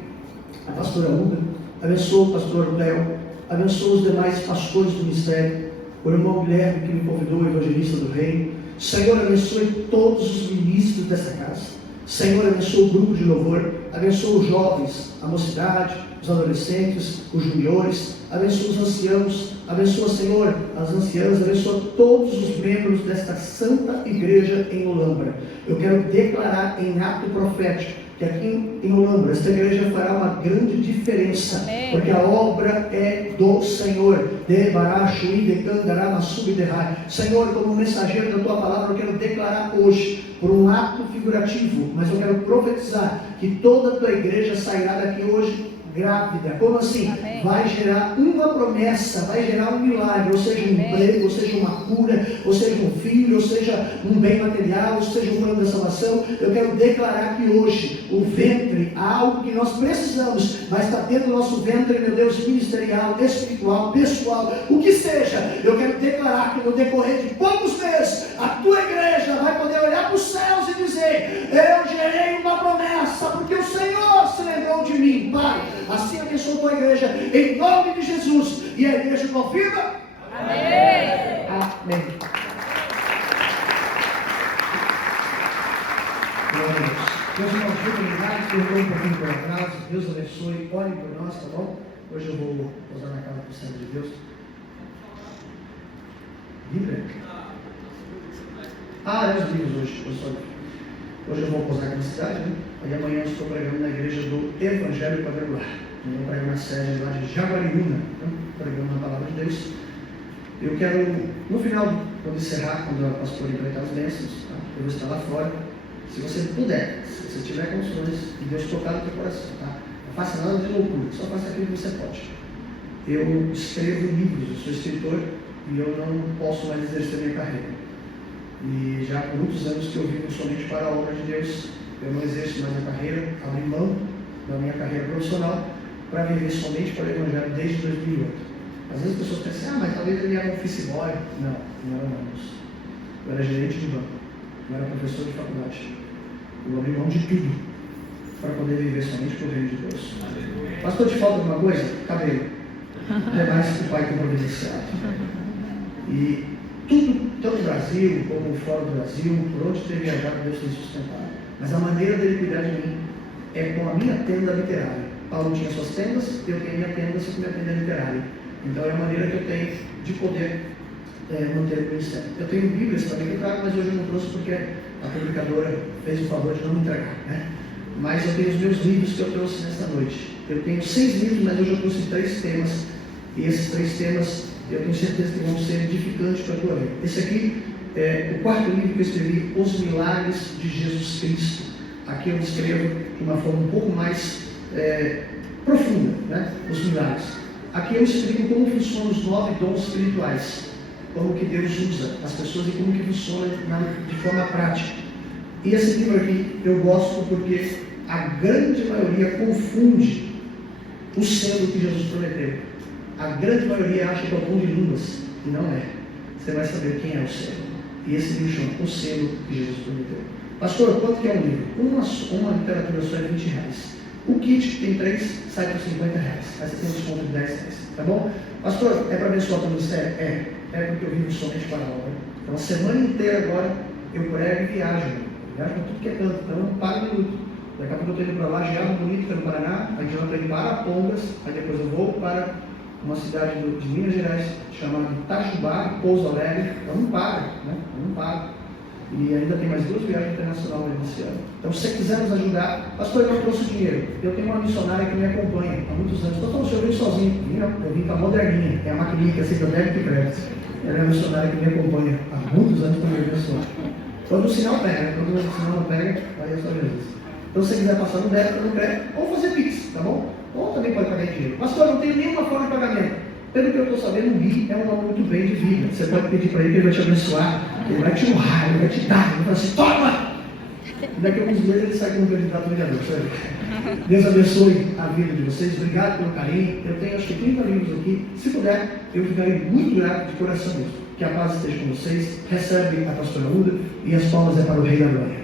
a pastora Uda. Abençoa o pastor Léo. Abençoa os demais pastores do ministério. O irmão Guilherme que me convidou, o evangelista do reino. Senhor, abençoe todos os ministros dessa casa. Senhor, abençoa o grupo de louvor. Abençoa os jovens, a mocidade, os adolescentes, os juniores. Abençoa os anciãos. Abençoa, Senhor, as anciãs. Abençoa todos os membros desta santa igreja em Olambra. Eu quero declarar em ato profético que aqui em Olambra, esta igreja fará uma grande diferença. Amém. Porque a obra é do Senhor. Senhor, como mensageiro da tua palavra, eu quero declarar hoje, por um ato figurativo, mas eu quero profetizar que toda a tua igreja sairá daqui hoje grávida. Como assim? Amém. Vai gerar uma promessa, vai gerar um milagre, ou seja, um emprego, ou seja, uma cura, ou seja, um filho, ou seja, um bem material, ou seja, um plano da salvação. Eu quero declarar que hoje o ventre, algo que nós precisamos, vai estar dentro do nosso ventre, meu Deus, ministerial, espiritual, pessoal, o que seja. Eu quero declarar que no decorrer de poucos meses, a tua igreja vai poder olhar para os céus e dizer: eu gerei uma promessa, porque o Senhor se lembrou de mim, Pai. Assim abençoa a tua igreja, em nome de Jesus. E a igreja confirma? Amém. Amém. Meus irmãos, muito obrigado. Perdoe um pouquinho por atraso. Deus abençoe. Olhem por nós, tá bom? Hoje eu vou usar na cara do sangue de Deus. Bíblia? É os livros hoje, pessoal. Hoje eu vou pousar aqui na cidade, né? Aí amanhã eu estou pregando na igreja do Evangelho Quadrangular. Eu vou pregar na sede lá de Jaguariúna, né? Pregando a palavra de Deus. Eu quero, no final, quando encerrar, quando a pastora entregar as bênçãos, tá? Eu vou estar lá fora. Se você puder, se você tiver condições, e Deus tocar no teu coração, tá? Não faça nada de loucura, só faça aquilo que você pode. Eu escrevo livros, eu sou escritor e eu não posso mais exercer minha carreira. E já há muitos anos que eu vivo somente para a obra de Deus. Eu não exerço mais a carreira, abri mão da minha carreira profissional para viver somente para o Evangelho desde 2008. Às vezes as pessoas pensam, mas talvez ele era um office boy. Não, não era não. Eu era gerente de banco, eu era professor de faculdade. Eu abri mão de tudo para poder viver somente por reino de Deus. Pastor, te falta alguma coisa? Cabelo. É mais que o pai tem providenciado. E tudo, tanto no Brasil como fora do Brasil, por onde ter viajado, Deus tem sustentado. Mas a maneira dele cuidar de mim é com a minha tenda literária. Paulo tinha suas tendas, eu tenho minha tenda, só que minha tenda é literária. Então é a maneira que eu tenho de poder manter o ministério. Eu tenho Bíblias também que eu trago, mas hoje eu não trouxe porque a publicadora fez o favor de não me entregar, né? Mas eu tenho os meus livros que eu trouxe nesta noite. Eu tenho 6 livros, mas hoje eu trouxe 3 temas. E esses 3 temas eu tenho certeza que vão ser edificantes para a tua vida. Esse aqui é o 4º livro que eu escrevi, Os Milagres de Jesus Cristo. Aqui eu escrevo de uma forma um pouco mais profunda, né? Os milagres. Aqui eu explico como funcionam os 9 dons espirituais, como que Deus usa as pessoas e como que funciona de forma prática. E esse livro aqui eu gosto porque a grande maioria confunde o selo que Jesus prometeu. A grande maioria acha que é o dom de línguas, e não é. Você vai saber quem é o selo. E esse livro chama O Selo que Jesus prometeu. Pastor, quanto que é um livro? Uma literatura só é R$20. O kit tem 3, sai por R$50. Aí você tem um desconto de R$10. Tá bom? Pastor, é para abençoar o teu ministério? É porque eu vivo somente para a obra. Então a semana inteira agora eu prego e viajo. Viajo para tudo que é canto, então eu não paro um minuto. Daqui a pouco eu estou indo para lá, Geado Bonito, no Paraná, aí já estou indo para Arapongas, aí depois eu vou para uma cidade de Minas Gerais chamada Itajubá, Pouso Alegre. Eu não paro, né? Eu não paro. E ainda tem mais 2 viagens internacionais nesse ano. Então, se você quiser nos ajudar, pastor, eu não trouxe dinheiro. Eu tenho uma missionária que me acompanha há muitos anos. Pastor, eu vim sozinho. Eu vim com a moderninha, é a maquininha que aceita débito e crédito. Ela é a missionária que me acompanha há muitos anos para me abençoar. Quando o sinal pega, quando o sinal não pega, aí é só Jesus. Então, se você quiser passar no débito, no crédito, ou fazer Pix, tá bom? Ou também pode pagar em dinheiro. Pastor, não tenho nenhuma forma de pagamento. Pelo que eu estou sabendo, o Gui é um nome muito bem de vida. Você pode pedir para ele que ele vai te abençoar, ele vai te honrar, ele vai te dar, ele vai falar assim, toma! E daqui a alguns meses ele sai como candidato vereador, sabe? Deus abençoe a vida de vocês, obrigado pelo carinho. Eu tenho acho que 30 livros aqui. Se puder, eu ficarei muito grato de coração mesmo. Que a paz esteja com vocês. Recebe a pastora Uda e as palmas é para o Rei da Glória.